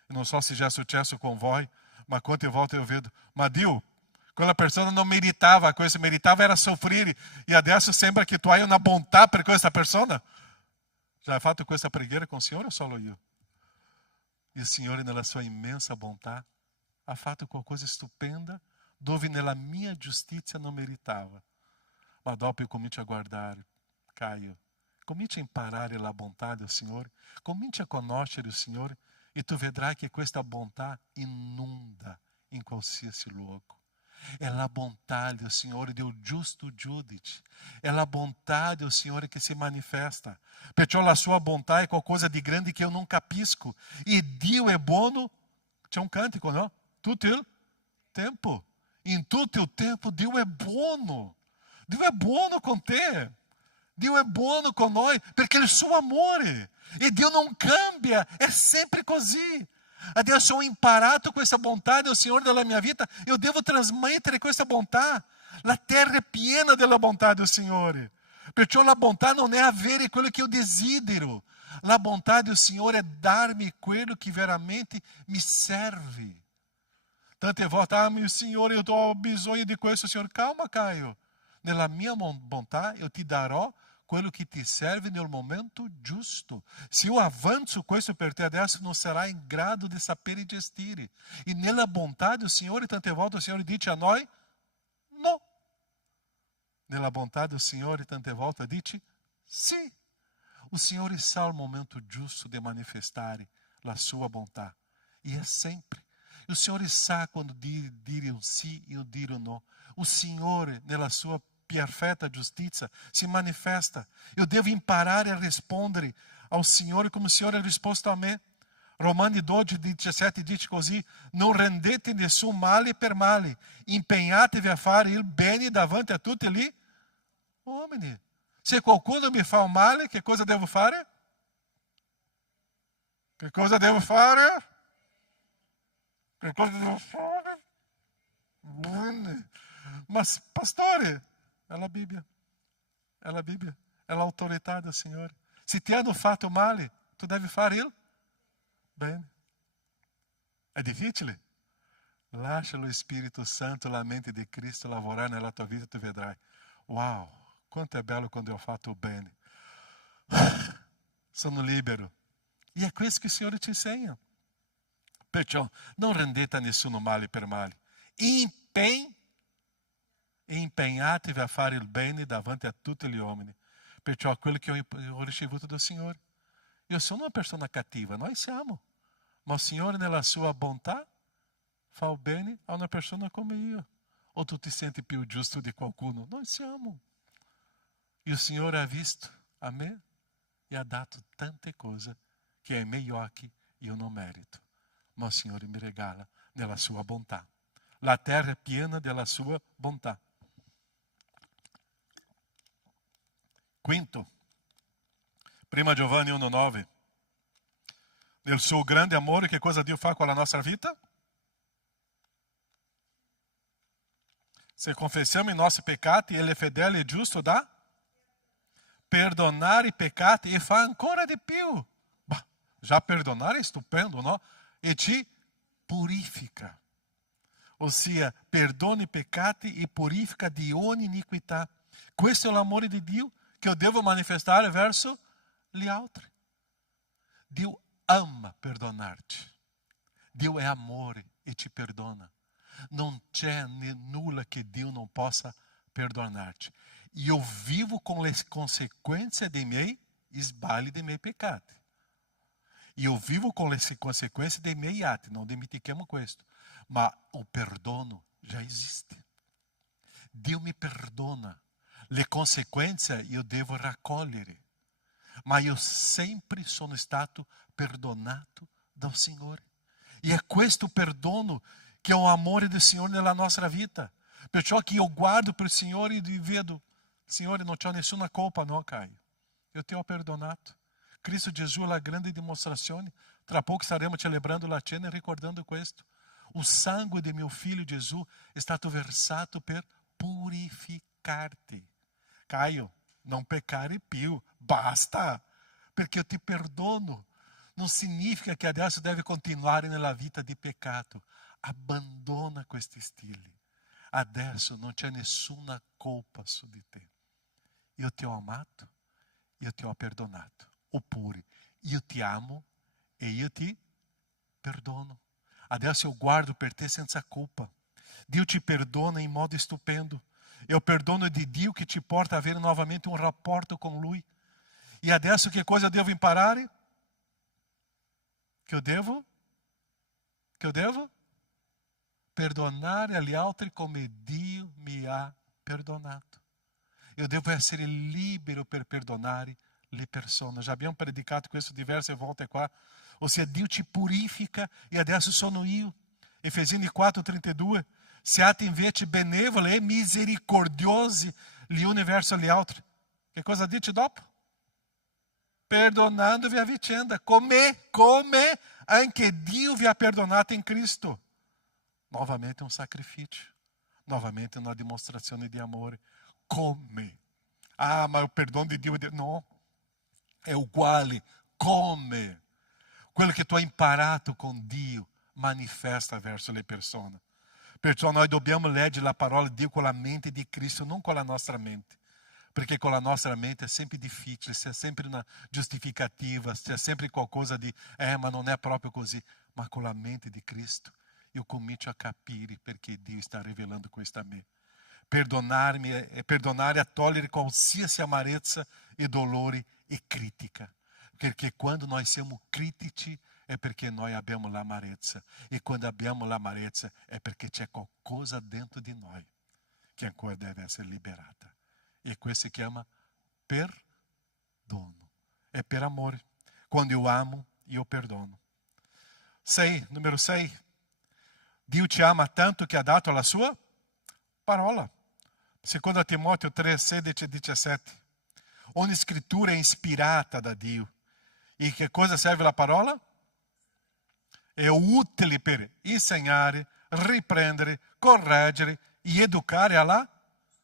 Eu non so se já é successo com voi, ma quante volte eu vedo, ma Dio, quella persona non meritava questo, meritava era soffrire, e adesso sembra che tu hai una bontà per questa persona. Já hai fatto questa preghiera con il Signore o solo io? E il Signore, nella sua immensa bontà, ha fatto qualcosa stupenda dove nella mia giustizia non meritava. Ma dopo io comincio a guardare, Caio, cominci a imparare la bontà del Signore, cominci a conoscere il Signore e tu vedrai che questa bontà inunda in qualsiasi luogo. È la bontà del Signore, del giusto giudice. È la bontà del Signore che si manifesta. Perciò la sua bontà è qualcosa di grande che io non capisco. E Dio è buono. C'è un cantico, no? Tutto il tempo. In tutto il tempo Dio è buono. Dio è buono con te. Dio è buono con noi perché è il suo amore. E Dio non cambia. È sempre così. Adesso ho imparato questa bontà del Signore nella mia vita, io devo trasmettere questa bontà. La terra è piena della bontà del Signore. Perciò la bontà non è avere quello che io desidero. La bontà del Signore è darmi quello che veramente mi serve. Tante volte, mio Signore, io ho bisogno di questo, Signore. Calma, Caio. Nella mia bontà io ti darò quello che ti serve nel momento giusto. Se io avanzo questo per te adesso, non sarai in grado di sapere gestire. E nella bontà del Signore, tante volte il Signore dice a noi, no. Nella bontà del Signore, tante volte dice, sì. O Signore sa il momento giusto di manifestare la sua bontà. E è sempre. O Signore sa quando dire un sì e dire un no. O Signore, nella sua perfetta giustizia, si manifesta. Eu devo imparare a rispondere ao Signore come il Signore ha risposto a me. Romani 12, 17 dice così: non rendete nessun male per male, impegnatevi a fare il bene davanti a tutti gli uomini. Se qualcuno mi fa un male, che cosa devo fare? Che cosa devo fare? Che cosa devo fare? Bene. Ma pastore, è la Bibbia. È la Bibbia. È l'autorità del Signore. Se ti hanno fatto male, tu devi fare il bene. È difficile? Lascia lo Spirito Santo, la mente di Cristo lavorare nella tua vita e tu vedrai. Wow, quanto è bello quando ho fatto bene. Sono libero. E è questo che il Signore ci insegna. Perciò non rendete a nessuno male per male. Impegnatevi a fare il bene davanti a tutti gli uomini. Perciò quello che ho ricevuto dal Signore. Io sono una persona cattiva, noi siamo. Ma il Signore nella sua bontà fa il bene a una persona come io. O tu ti senti più giusto di qualcuno? Noi siamo. E il Signore ha visto a me e ha dato tante cose che ai miei occhi io non merito. Ma il Signore mi regala nella sua bontà. La terra è piena della sua bontà. Quinto, 1 Giovanni 1,9. Nel suo grande amore, che cosa Dio fa con la nostra vita? Se confessiamo i nostri peccati, Ele è fedele e giusto da perdonare i peccati e fa ancora di più. Bah, già perdonare è stupendo, no? E ci purifica. Ossia, perdona i peccati e purifica di ogni iniquità. Questo è l'amore di Dio che eu devo manifestare verso gli altri. Dio ama perdonar-te. Dio è amore e te perdona. Non c'è nulla che Dio non possa perdonar-te. E eu vivo com as consequências de miei sbagli, dei miei peccati. E eu vivo com as consequências dei miei atti, non dimentichiamo questo. Ma o perdono já esiste. Dio mi perdona. Le conseguenze io devo raccogliere. Ma io sempre sono stato perdonato dal Signore. E è questo perdono che è o amore del Signore nella nostra vita. Perciò che io guardo per il Signore e vedo, Signore, non c'ho nessuna colpa, no, Caio. Eu ti ho perdonato. Cristo Gesù è la grande dimostrazione. Tra poco staremo celebrando la cena e ricordando questo. O sangue di mio figlio Gesù è stato versato per purificarti. Caio, non peccare più, basta, perché eu ti perdono. Non significa che adesso deve continuare nella vita di peccato. Abbandona questi stili. Adesso non c'è nessuna colpa su di te. Io ti ho amato, io ti ho perdonato. Oppure, io ti amo e io ti perdono. Adesso eu guardo per te senza colpa. Dio ti perdona in modo stupendo. É o perdono di Dio che ci porta a avere novamente un rapporto con Lui. E adesso che cosa devo imparare? Che eu devo? Perdonare agli altri come Dio mi ha perdonato. Eu devo essere libero per perdonare le persone. Já abbiamo predicato questo diverse volte qua. Ossia, Dio ci purifica e adesso sono io. Efesini 4:32. Siate invece benevoli e misericordiosi gli uni verso gli altri. Che cosa dice dopo? Perdonandovi a vicenda, come anche Dio vi ha perdonato in Cristo. Novamente un sacrificio, novamente una dimostrazione di amore. Come? Ah, ma il perdono di Dio no, è uguale. Come? Quello che tu hai imparato con Dio manifesta verso le persone. Perciò noi dobbiamo leggere la parola di Dio con la mente di Cristo, non con la nostra mente. Perché con la nostra mente è sempre difficile, c'è sempre una giustificativa, c'è sempre qualcosa di, ma non è proprio così. Ma con la mente di Cristo io comincio a capire perché Dio sta rivelando questo a me. Perdonare a togliere qualsiasi amarezza e dolore e critica. Perché quando nós siamo critici è perché noi abbiamo l'amarezza. E quando abbiamo l'amarezza è perché c'è qualcosa dentro di noi che ancora deve essere liberata. E questo si chiama perdono. È per amore. Quando io amo, io perdono. Número 6. Dio ci ama tanto che ha dato la sua parola. 2 Timóteo 3, 16 e 17. Ogni scrittura è ispirata da Dio. E che cosa serve la parola? È utile per insegnare, riprendere, correggere e educare alla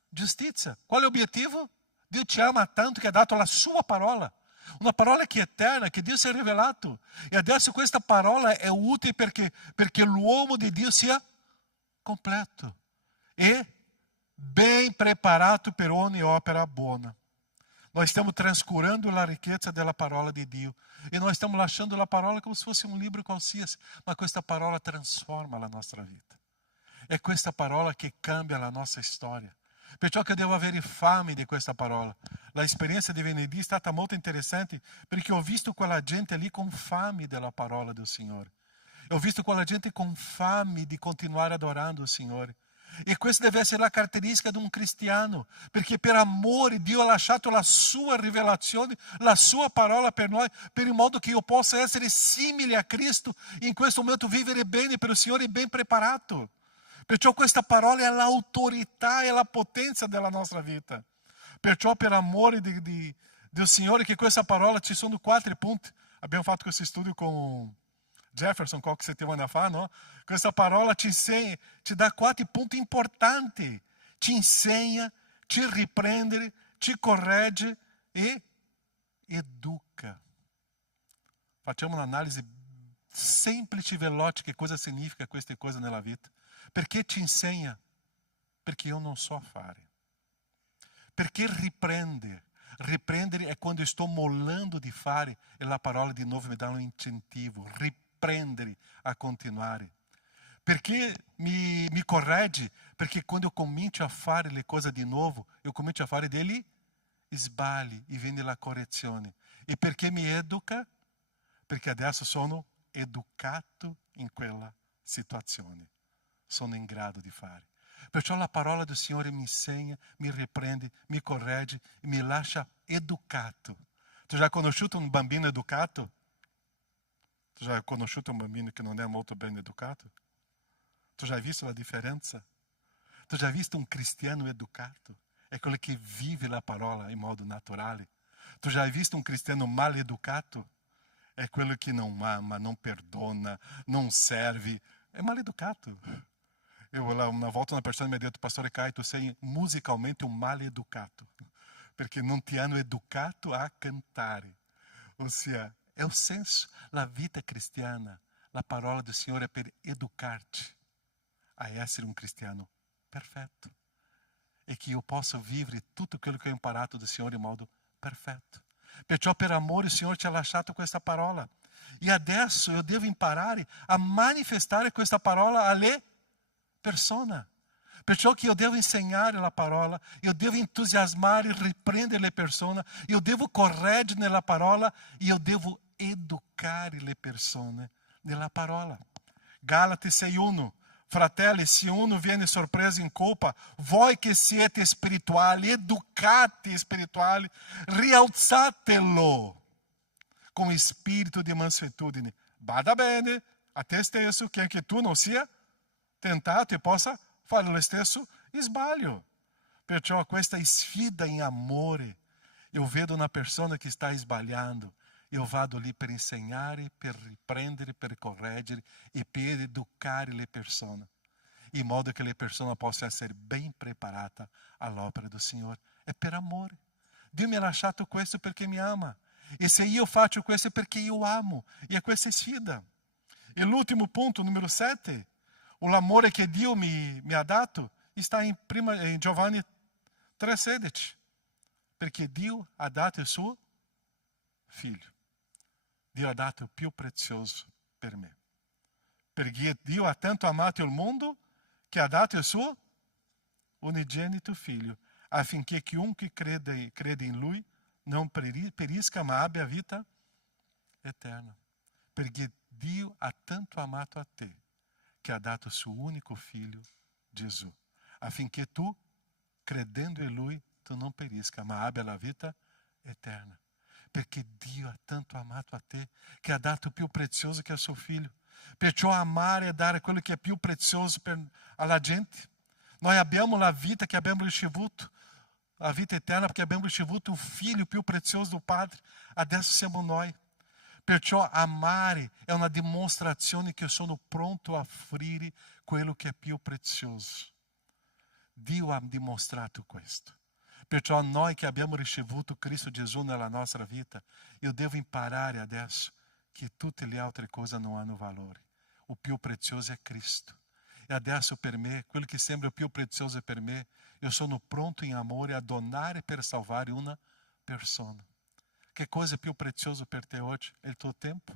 giustizia. Qual è l'obiettivo? Dio ci ama tanto che ha dato la sua parola. Una parola che è eterna, che Dio si è rivelato. E adesso questa parola è utile perché l'uomo di Dio sia completo e ben preparato per ogni opera buona. Nós estamos transcurando a riqueza della parola di Dio. E nós estamos lasciando la parola come se fosse un libro qualsiasi. Ma questa parola transforma la nostra vita. È questa parola che cambia la nostra storia. Perciò che devo avere fame di questa parola. La esperienza di venerdì è stata molto interessante perché ho visto quella gente lì con fame della parola del Signore. Ho visto quella gente con fame di continuare adorando il Signore. E questa deve essere la caratteristica di un cristiano, perché per amore Dio ha lasciato la sua rivelazione, la sua parola per noi, per il modo che io possa essere simile a Cristo e in questo momento vivere bene per il Signore ben preparato. Perciò questa parola è l'autorità e la potenza della nostra vita. Perciò per amore del Signore che questa parola ci sono 4 punti. Abbiamo fatto questo studio con Jefferson qualche settimana fa, no? Questa parola ci insegna, ci dà 4 punti importanti. Ci insegna, ci riprende, ci corregge e educa. Facciamo un'analisi semplice e veloce che cosa significa queste cose nella vita. Perché ci insegna? Perché io non so fare. Perché riprende? Riprendere è quando sto mollando di fare e la parola di nuovo mi dà un incentivo. Riprendere a continuare. Perché mi corregge? Perché quando eu comincio a fare le cose di nuovo, eu comincio a fare degli sbagli e viene la correzione. E perché mi educa? Perché adesso sono educato in quella situazione. Sono in grado di fare. Perciò la parola del Signore mi insegna, mi riprende, mi corregge e mi lascia educato. Tu já hai conosciuto un bambino educato? Tu já hai conosciuto un bambino che non è molto ben educato? Tu já hai visto la differenza? Tu já hai visto un cristiano educato? È quello che vive la parola in modo naturale. Tu já hai visto un cristiano mal educato? È quello che non ama, non perdona, non serve. È mal educato. Una volta una persona mi ha detto: Pastore Caio, tu sei musicalmente un mal educato, perché non ti hanno educato a cantare. Ossia, è il senso, la vita cristiana, la parola del Signore è per educarci a essere un cristiano perfetto e che io possa vivere tutto quello che ho imparato del Signore in modo perfetto. Perciò per amore il Signore ci ha lasciato questa parola e adesso io devo imparare a manifestare questa parola alle persone. Perciò che io devo insegnare la parola, io devo entusiasmare e riprendere le persone, io devo correggere nella parola e io devo educare le persone nella parola. Galati 6:1. Fratelli, se uno viene sorpreso in colpa, voi che siete spirituali, educati spirituali, rialzatelo con spirito di mansuetudine. Bada bene a te stesso, che anche tu non sia tentato e possa fare lo stesso sbaglio. Perciò questa sfida in amore, eu vedo una persona che sta sbagliando, eu vado lì per insegnare, per riprendere, per correggere e per educare le persone, in modo che le persone possano essere ben preparate all'opera del Signore. È per amore. Dio mi ha lasciato questo perché mi ama. E se io faccio questo è perché io amo. E è questa sfida. E l'ultimo punto, numero 7, l'amore che Dio mi ha dato, está in Giovanni 3,16. Perché Dio ha dato il suo figlio. Dio ha dato il più prezioso per me. Perché Dio ha tanto amato il mondo che ha dato il suo unigênito Filho, affinché chiunque crede in Lui non perisca, ma abbia vita eterna. Perché Dio ha tanto amato a te, che ha dato suo unico Figlio, Gesù, affinché tu, credendo in Lui, tu non perisca, ma abbia la vita eterna. Perché Dio ha tanto amato a te, che ha dato più prezioso che a suo Figlio. Perciò amare e dare quello che è più prezioso alla gente. Noi abbiamo la vita che abbiamo ricevuto, a vita eterna, perché abbiamo ricevuto o Figlio più prezioso do Padre. Adesso siamo noi. Perciò amare è una dimostrazione che io sono pronto a offrire quello che è più prezioso. Dio ha dimostrato questo. Perciò noi che abbiamo ricevuto Cristo Gesù nella nostra vita, io devo imparare adesso che tutte le altre cose non hanno valore. O più prezioso è Cristo. E adesso per me, quello che sembra o più prezioso per me, io sono pronto in amore a donare per salvare una persona. Che cosa è più prezioso per te oggi? È il tuo tempo?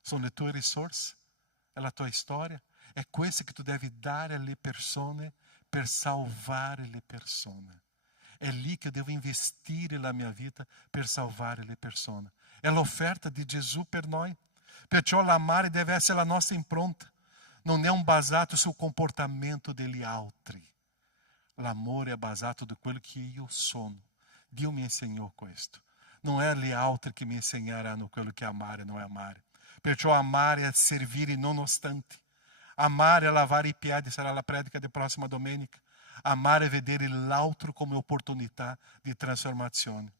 Sono le tue risorse? È la tua storia? È questo che tu devi dare alle persone per salvare le persone. È lì che devo investire la mia vita per salvare le persone. È l'offerta di Gesù per noi. Perciò l'amare deve essere la nostra impronta. Non è basato sul comportamento degli altri. L'amore è basato su quello che io sono. Dio mi insegnò questo. Non è gli altri che mi insegneranno quello che è amare e non è amare. Perciò amare è servire nonostante. Amare è lavare i piedi, sarà la predica di prossima domenica. Amare è vedere l'altro come opportunità di trasformazione.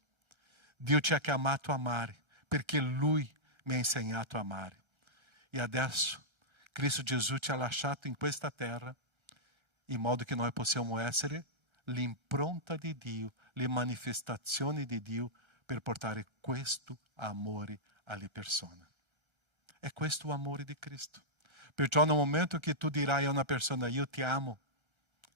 Dio ci ha chiamato a amare perché Lui mi ha insegnato a amare. E adesso Cristo Gesù ci ha lasciato in questa terra in modo che noi possiamo essere l'impronta di Dio, le manifestazioni di Dio per portare questo amore alle persone. È questo l'amore di Cristo. Perciò nel momento che tu dirai a una persona io ti amo,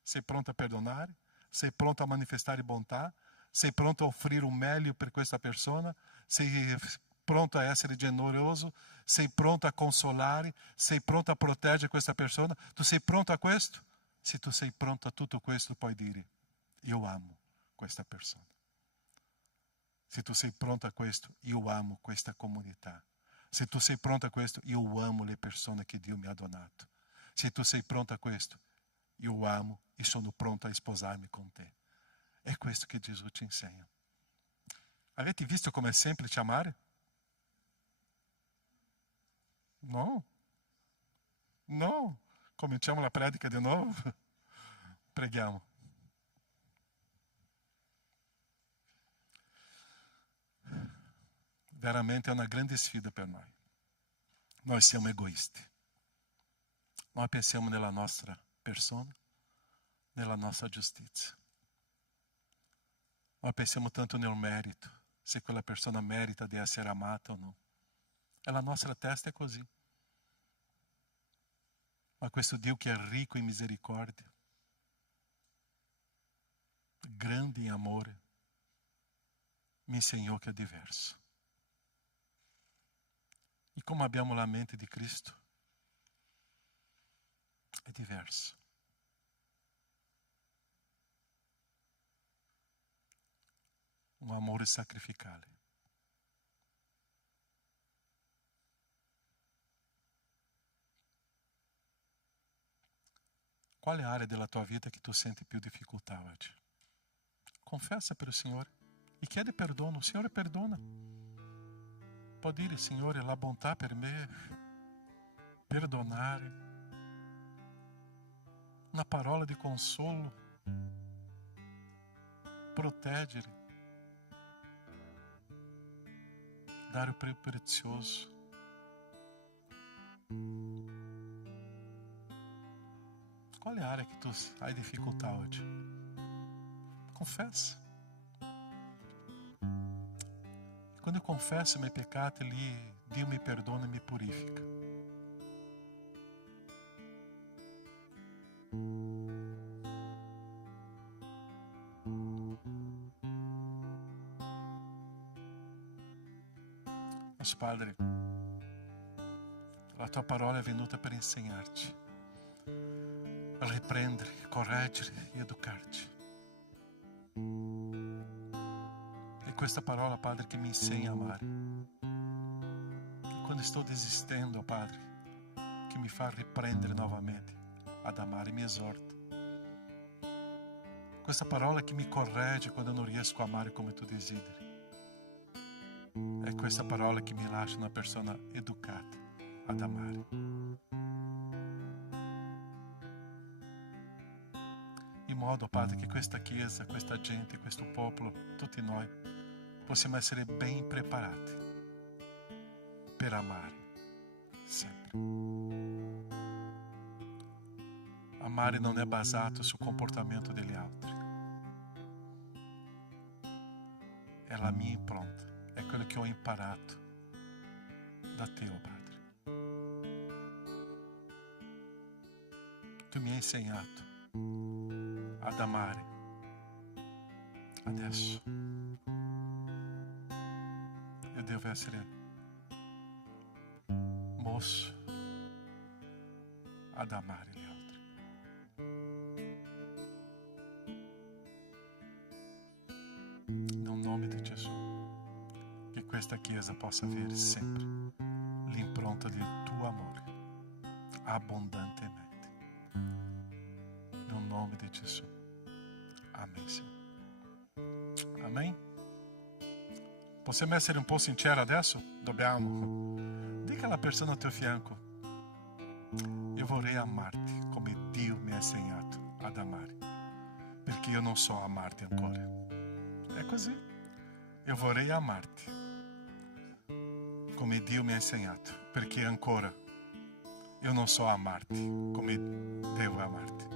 sei pronto a perdonare? Sei pronto a manifestare bontà? Sei pronto a offrire un meglio per questa persona? Sei pronto a essere generoso? Sei pronto a consolare? Sei pronto a proteggere questa persona? Tu sei pronto a questo? Se tu sei pronto a tutto questo, puoi dire io amo questa persona. Se tu sei pronto a questo, io amo questa comunità. Se tu sei pronto a questo, io amo le persone che Dio mi ha donato. Se tu sei pronto a questo, io amo e sono pronto a sposarmi con te. È questo che Gesù ci insegna. Avete visto com'è semplice amare? No. No. Cominciamo la predica di nuovo. Preghiamo. Veramente è una grande sfida per noi. Noi siamo egoisti. Noi pensiamo nella nostra persona, nella nostra giustizia. Noi pensiamo tanto nel merito, se quella persona merita di essere amata o no. E la nostra testa è così. Ma questo Dio che è ricco in misericordia, grande in amore, mi insegnò che è diverso. E come abbiamo la mente di Cristo, è diverso. Un amore sacrificale. Qual è l'area della tua vita che tu senti più difficoltà oggi? Confessa per il Signore e chiede perdono. Signore, perdona. Può dire, Signore, la bontà per me, perdonare, una parola di consolo, proteggere, dare o più prezioso. Qual è l'area che tu hai difficoltà oggi? Confessa. Quando eu confesso meus pecados, Dio me perdona e me purifica. Mas Padre, a tua parola è venuta per insegnarti. reprendere, correggere e educar-te. E questa parola, Padre, che mi insegna a amare. E quando estou desistendo, Padre, che mi fa riprendere novamente ad amare, mi esorta. Questa parola che mi corregge quando non riesco a amare come tu desideri. È questa parola che mi lascia una persona educata ad amare. In modo, Padre, che questa Chiesa, questa gente, questo popolo, tutti noi, possiamo essere ben preparati per amare sempre. Amare non è basato sul comportamento degli altri. È la mia impronta, è quello che ho imparato da te, oh Padre. Tu mi hai insegnato ad amare. Adesso io devo essere moço ad amare gli altri. Nel nome di Gesù, che questa Chiesa possa avere sempre l'impronta del tuo amore abbondantemente. Nel nome di Gesù. Amen, Signore. Amém? Possiamo essere un po' sinceri adesso? Dobbiamo. Dica alla persona al tuo fianco: io vorrei amarti come Dio mi ha insegnato ad amare, perché io non so amarti ancora. È così. Io vorrei amarti come Dio mi ha insegnato, perché ancora io non so amarti come devo amarti.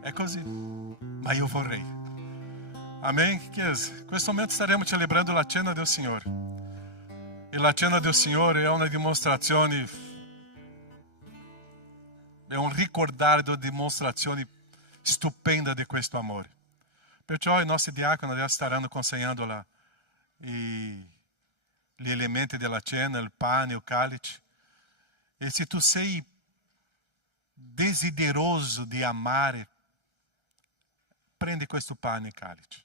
È così, ma io vorrei. Amém? Chiesa, in questo momento staremo celebrando la cena del Signore. E la cena del Signore è una dimostrazione, è un ricordare delle dimostrazioni stupende di questo amore. Perciò i nostri diaconi adesso staranno consegnando gli elementi della cena, il pane, il calice. E se tu sei desideroso di amare, prendi questo pane e calice.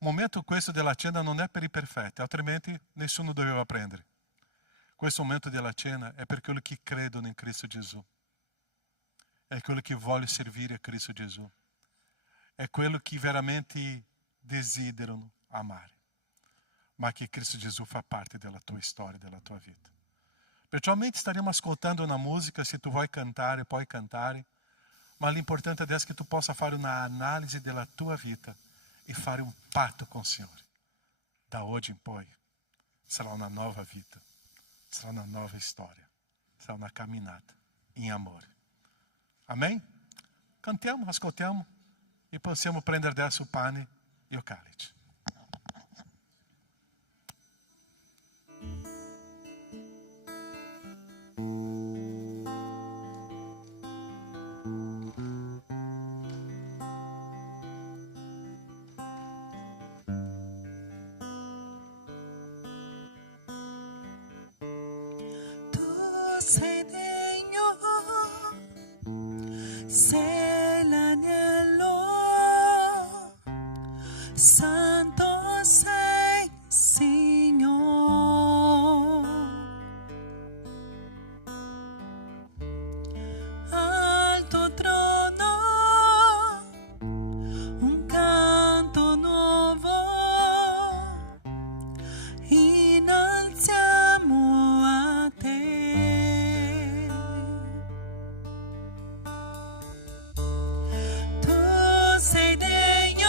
Il momento questo della cena non è per i perfetti, altrimenti nessuno doveva prendere. Questo momento della cena è per quelli che credono in Cristo Gesù. È quello che vuole servire a Cristo Gesù. È quello che veramente desiderano amare. Ma che Cristo Gesù fa parte della tua storia, della tua vita. Perciò mentre staremo ascoltando una musica, se tu vuoi cantare, puoi cantare. Ma l'importante adesso è che tu possa fare un'analisi della tua vita e fare un patto con il Signore. Da oggi in poi sarà una nuova vita, sarà una nuova storia, sarà una camminata in amore. Amém? Cantiamo, ascoltiamo e possiamo prendere adesso il pane e il calice. Sei degno, sei l'agnello, santo sei, Signore. Alto trono, un canto nuovo, innalziamo a te. Sei degno,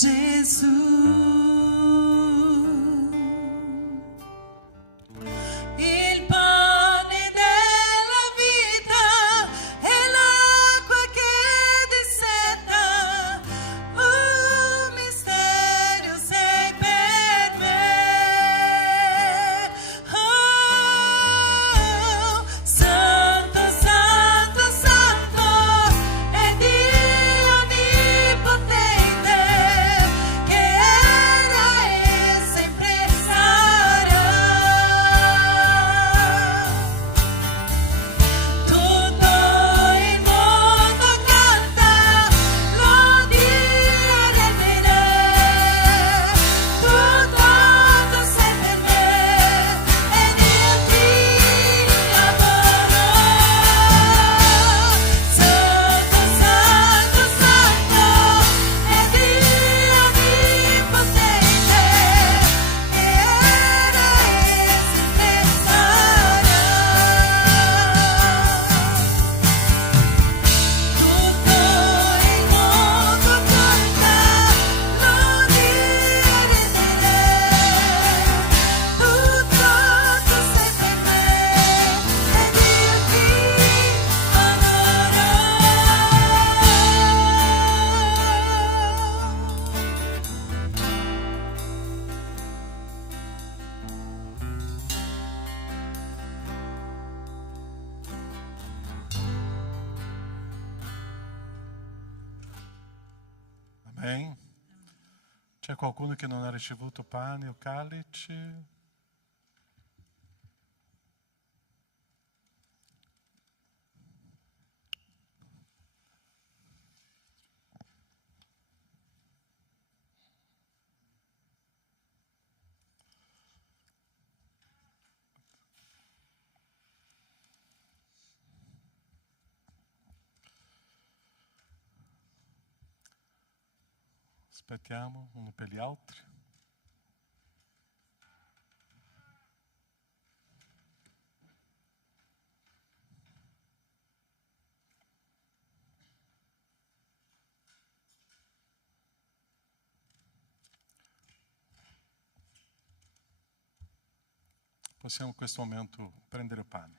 Gesù. Il pane della vita e l'acqua che disseta, un mistero sei per me. Oh, Santo, Santo, Santo, è Dio onnipotente, che era e sempre sarà. Tutto il mondo canta l'odia del bene, tutto sei per me ed io ti adoro. Santo, Santo, Santo, è Dio onnipotente, che era e sempre sarà. Tutto il mondo canta l'odia del bene, tutto sei per me ed io ti Amém? C'è qualcuno che non ha ricevuto pane o calice? Aspettiamo uno per gli altri. Possiamo in questo momento prendere il pane.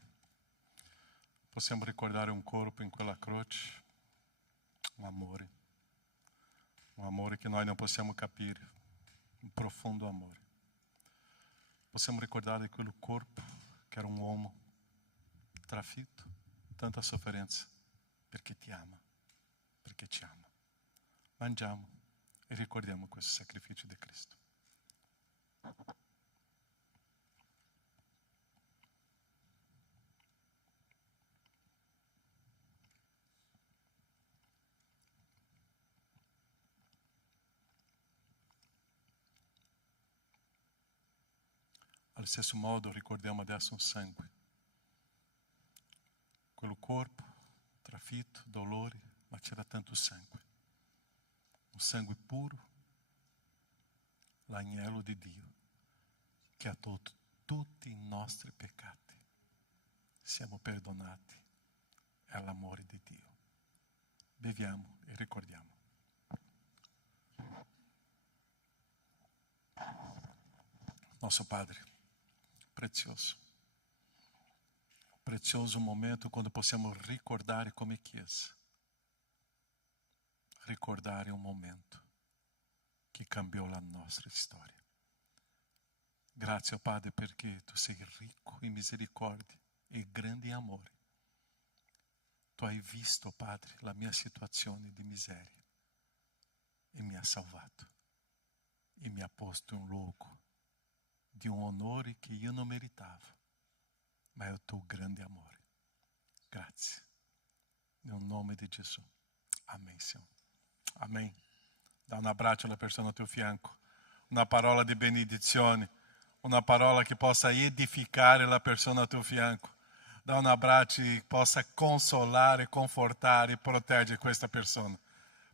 Possiamo ricordare un corpo in quella croce, un amore che noi non possiamo capire, un profondo amore. Possiamo ricordare di quel corpo che era un uomo trafitto, tanta sofferenza, perché ti ama, perché ci ama. Mangiamo e ricordiamo questo sacrificio di Cristo. Allo stesso modo ricordiamo adesso un sangue. Quello corpo, trafitto, dolori, ma c'era tanto sangue. Un sangue puro, l'agnello di Dio, che ha tolto tutti i nostri peccati. Siamo perdonati, è l'amore di Dio. Beviamo e ricordiamo. Nosso Padre, prezioso momento quando possiamo ricordare come Chiesa, ricordare un momento che cambiò la nostra storia. Grazie, Padre, perché Tu sei ricco in misericordia e grande in amore. Tu hai visto, Padre, la mia situazione di miseria e mi ha salvato e mi ha posto in un luogo di un onore che io non meritavo, ma è il tuo grande amore. Grazie. Nel nome di Gesù. Amen, Signore. Amen. Dá un abbraccio alla persona al tuo fianco. Una parola di benedizione. Una parola che possa edificare la persona al tuo fianco. Dá un abbraccio che possa consolare, confortare e proteggere questa persona.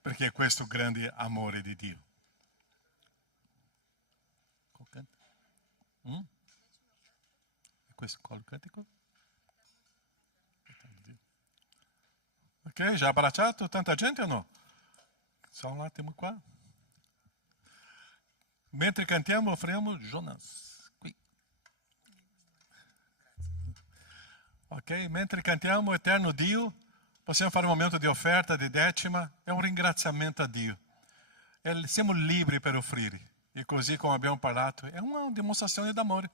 Perché è questo grande amore di Dio. Questo qual cantico? Ok, já abbracciato tanta gente o no? Só um attimo qua. Mentre cantiamo, offriamo Jonas. Qui. Ok? Mentre cantiamo Eterno Dio, possiamo fare un momento di offerta, di decima. È un ringraziamento a Dio. Siamo liberi per offrire. E così come abbiamo parlato, è una dimostrazione d'amore.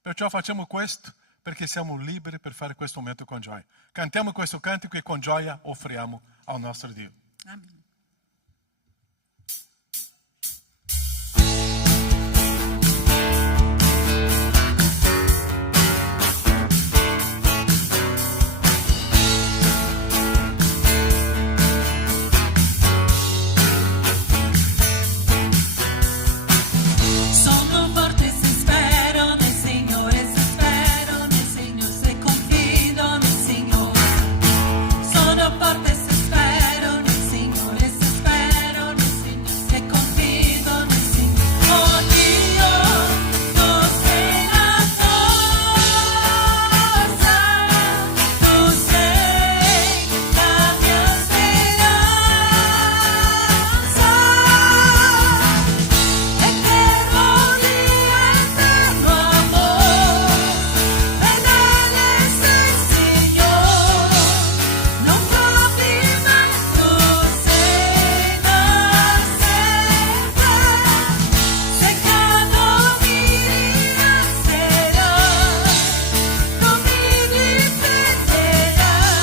Perciò facciamo questo, perché siamo liberi per fare questo momento con gioia. Cantiamo questo cantico e con gioia offriamo al nostro Dio. Amen. Sono forte se spero nel Signore, se spero nel Signore, se confido nel Signore. Sono forte se spero nel Signore, se spero nel Signore, se confido nel Signore. Oh Dio, tu sei la forza, tu sei la mia speranza. Eterno Dio, eterno amor, fedele sei Signore, non cambi mai, tu sei da sempre. Se cado mi rinalzerai, tu mi difenderai,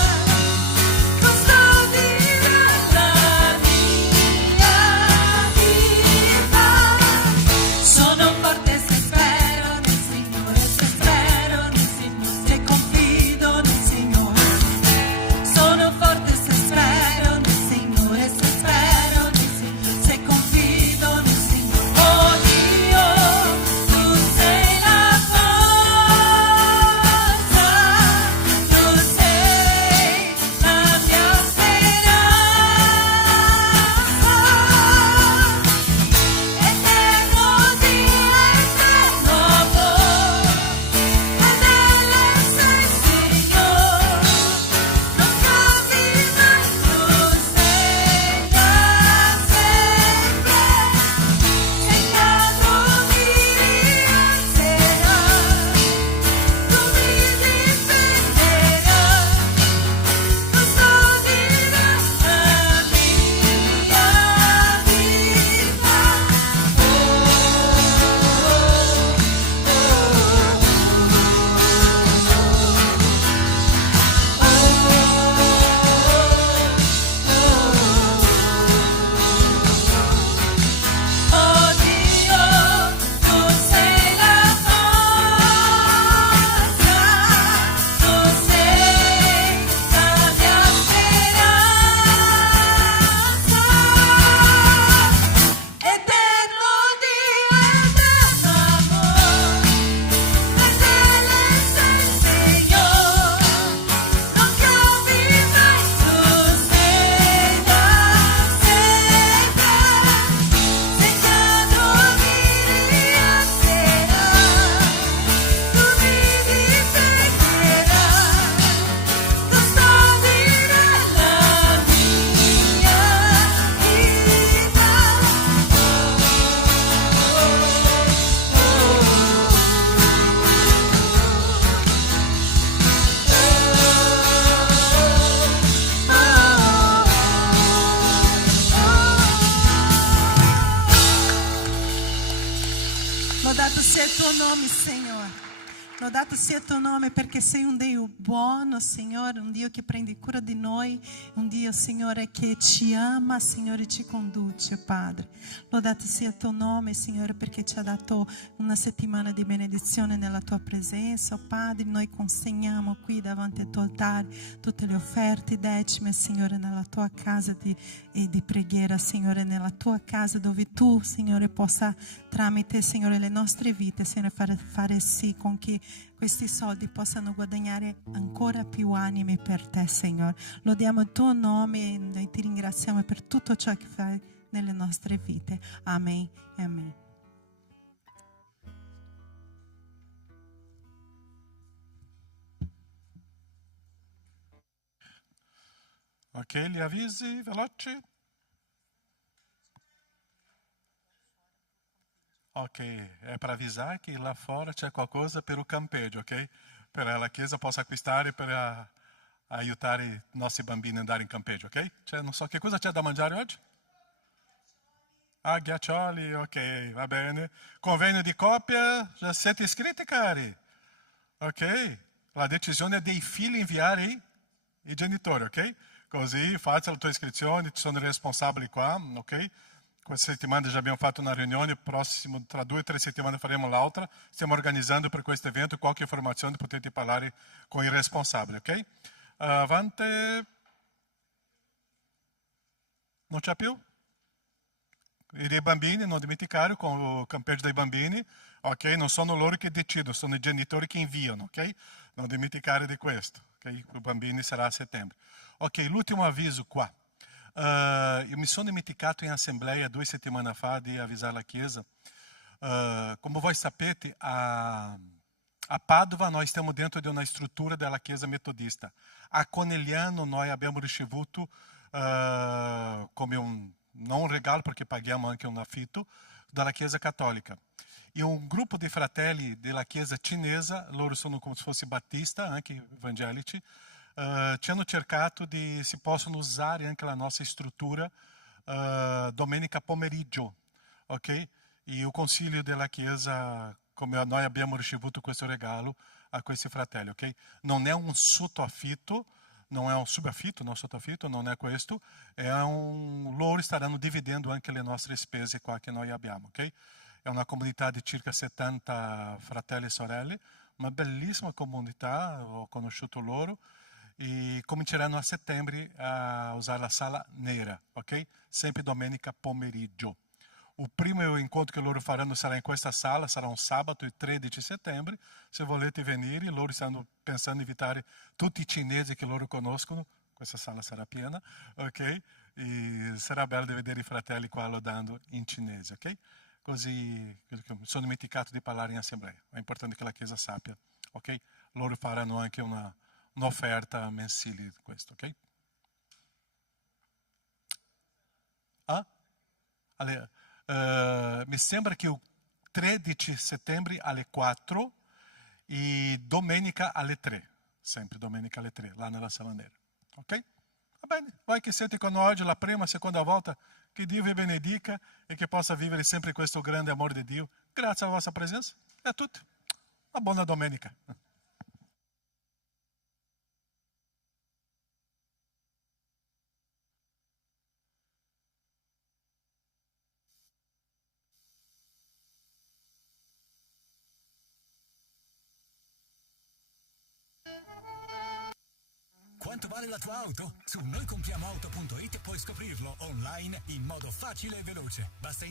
custodirai la mia vita. Sono forte se spero nel Signore, se spero nel Signore, se confido nel Signore. Sono forte se spero nel Signore, se spero nel Signore, se confido nel Signore. Oh Dio, tu sei la forza, tu sei la mia speranza. Eterno Dio, eterno amor, fedele sei Signore, non cambi mai, tu sei da sempre. Se cado mi rialzerai, tu mi difenderai, custodirai la Oh Dio, tu sei la forza, tu sei la mia speranza. Eterno Dio, eterno amor, fedele sei Signore, non cambi mai, tu sei da sempre. Se cado mi rialzerai, tu mi difenderai, custodirai la mia Lodato sia il tuo nome, Signore. Lodato sia il tuo nome perché sei un Dio buono, Signore, un Dio che prende cura di noi, un Dio, Signore, che ci ama, Signore, e ci conduce, Padre. Lodato sia il tuo nome, Signore, perché ci ha dato una settimana di benedizione nella tua presenza, Padre. Noi consegniamo qui davanti al tuo altare tutte le offerte, decime, Signore, nella tua casa di preghiera, Signore, nella tua casa dove tu, Signore, possa tramite, Signore, le nostre vite, Signore, fare sì con che questi soldi possano guadagnare ancora più anime per te, Signore. Lodiamo il tuo nome e noi ti ringraziamo per tutto ciò che fai nelle nostre vite. Amen e amen. Ok, gli avvisi veloci? Ok, è per avvisare che là fuori c'è qualcosa per il campeggio, ok? Per la chiesa possa acquistare per aiutare i nostri bambini ad andare in campeggio, ok? Cioè, non so che cosa c'è da mangiare oggi? Ah, ghiaccioli, ok, va bene. Convegno di coppia, già siete iscritti, cari? Ok, la decisione è dei figli inviare i genitori, ok? Così faccia la tua iscrizione, ci sono i responsabili qua, ok? Questa settimana già abbiamo fatto una riunione, prossimo, tra 2 o 3 settimane faremo l'altra. Stiamo organizzando per questo evento, qualche informazione potete parlare con i responsabili, ok? Avanti. Non c'è più? E dei bambini, non dimenticare, con il campeggio dei bambini, ok? Non sono loro che decidono, sono i genitori che inviano, ok? Non dimenticare di questo, ok? I bambini sarà a settembre. Ok, l'ultimo avviso qua. Io mi sono dimenticato in assemblea 2 settimane fa di avvisare la Chiesa. Come voi sapete, a Padova noi stiamo dentro di una struttura della Chiesa metodista. A Conegliano noi abbiamo ricevuto come non un regalo perché paghiamo anche un affitto, dalla Chiesa Cattolica. E un gruppo di fratelli della Chiesa cinese, loro sono come se fossero battista, anche evangelici, ci hanno cercato di si possono usare anche la nostra struttura domenica pomeriggio, ok? E il consiglio della Chiesa, come noi abbiamo ricevuto questo regalo a questi fratelli, ok? Non è un sottoaffitto, non è un subaffitto, non sottoaffitto, non è questo, loro staranno dividendo anche le nostre spese qua che noi abbiamo, ok? È una comunità di circa 70 fratelli e sorelle, una bellissima comunità, ho conosciuto loro, e cominceranno a settembre a usare la sala nera, ok? Sempre domenica pomeriggio. Il primo incontro che loro faranno sarà in questa sala, sarà un sabato, il 13 settembre. Se volete venire, loro stanno pensando di invitare tutti i cinesi che loro conoscono, questa sala sarà piena, ok? E sarà bello di vedere i fratelli qua lodando in cinese, ok? Così mi sono dimenticato di parlare in assemblea, è importante che la Chiesa sappia, ok? Loro faranno anche un'offerta mensile di questo, ok? Ah? Mi sembra che il 13 settembre alle 4 e domenica alle 3, sempre domenica alle 3, là nella sala nera, ok? Va bene, vai che siete con noi oggi la prima, seconda volta, che Dio vi benedica e che possa vivere sempre questo grande amore di Dio. Grazie alla vostra presenza e a tutti. Una buona domenica. Quanto vale la tua auto? Su noicompriamoauto.it puoi scoprirlo online in modo facile e veloce. Basta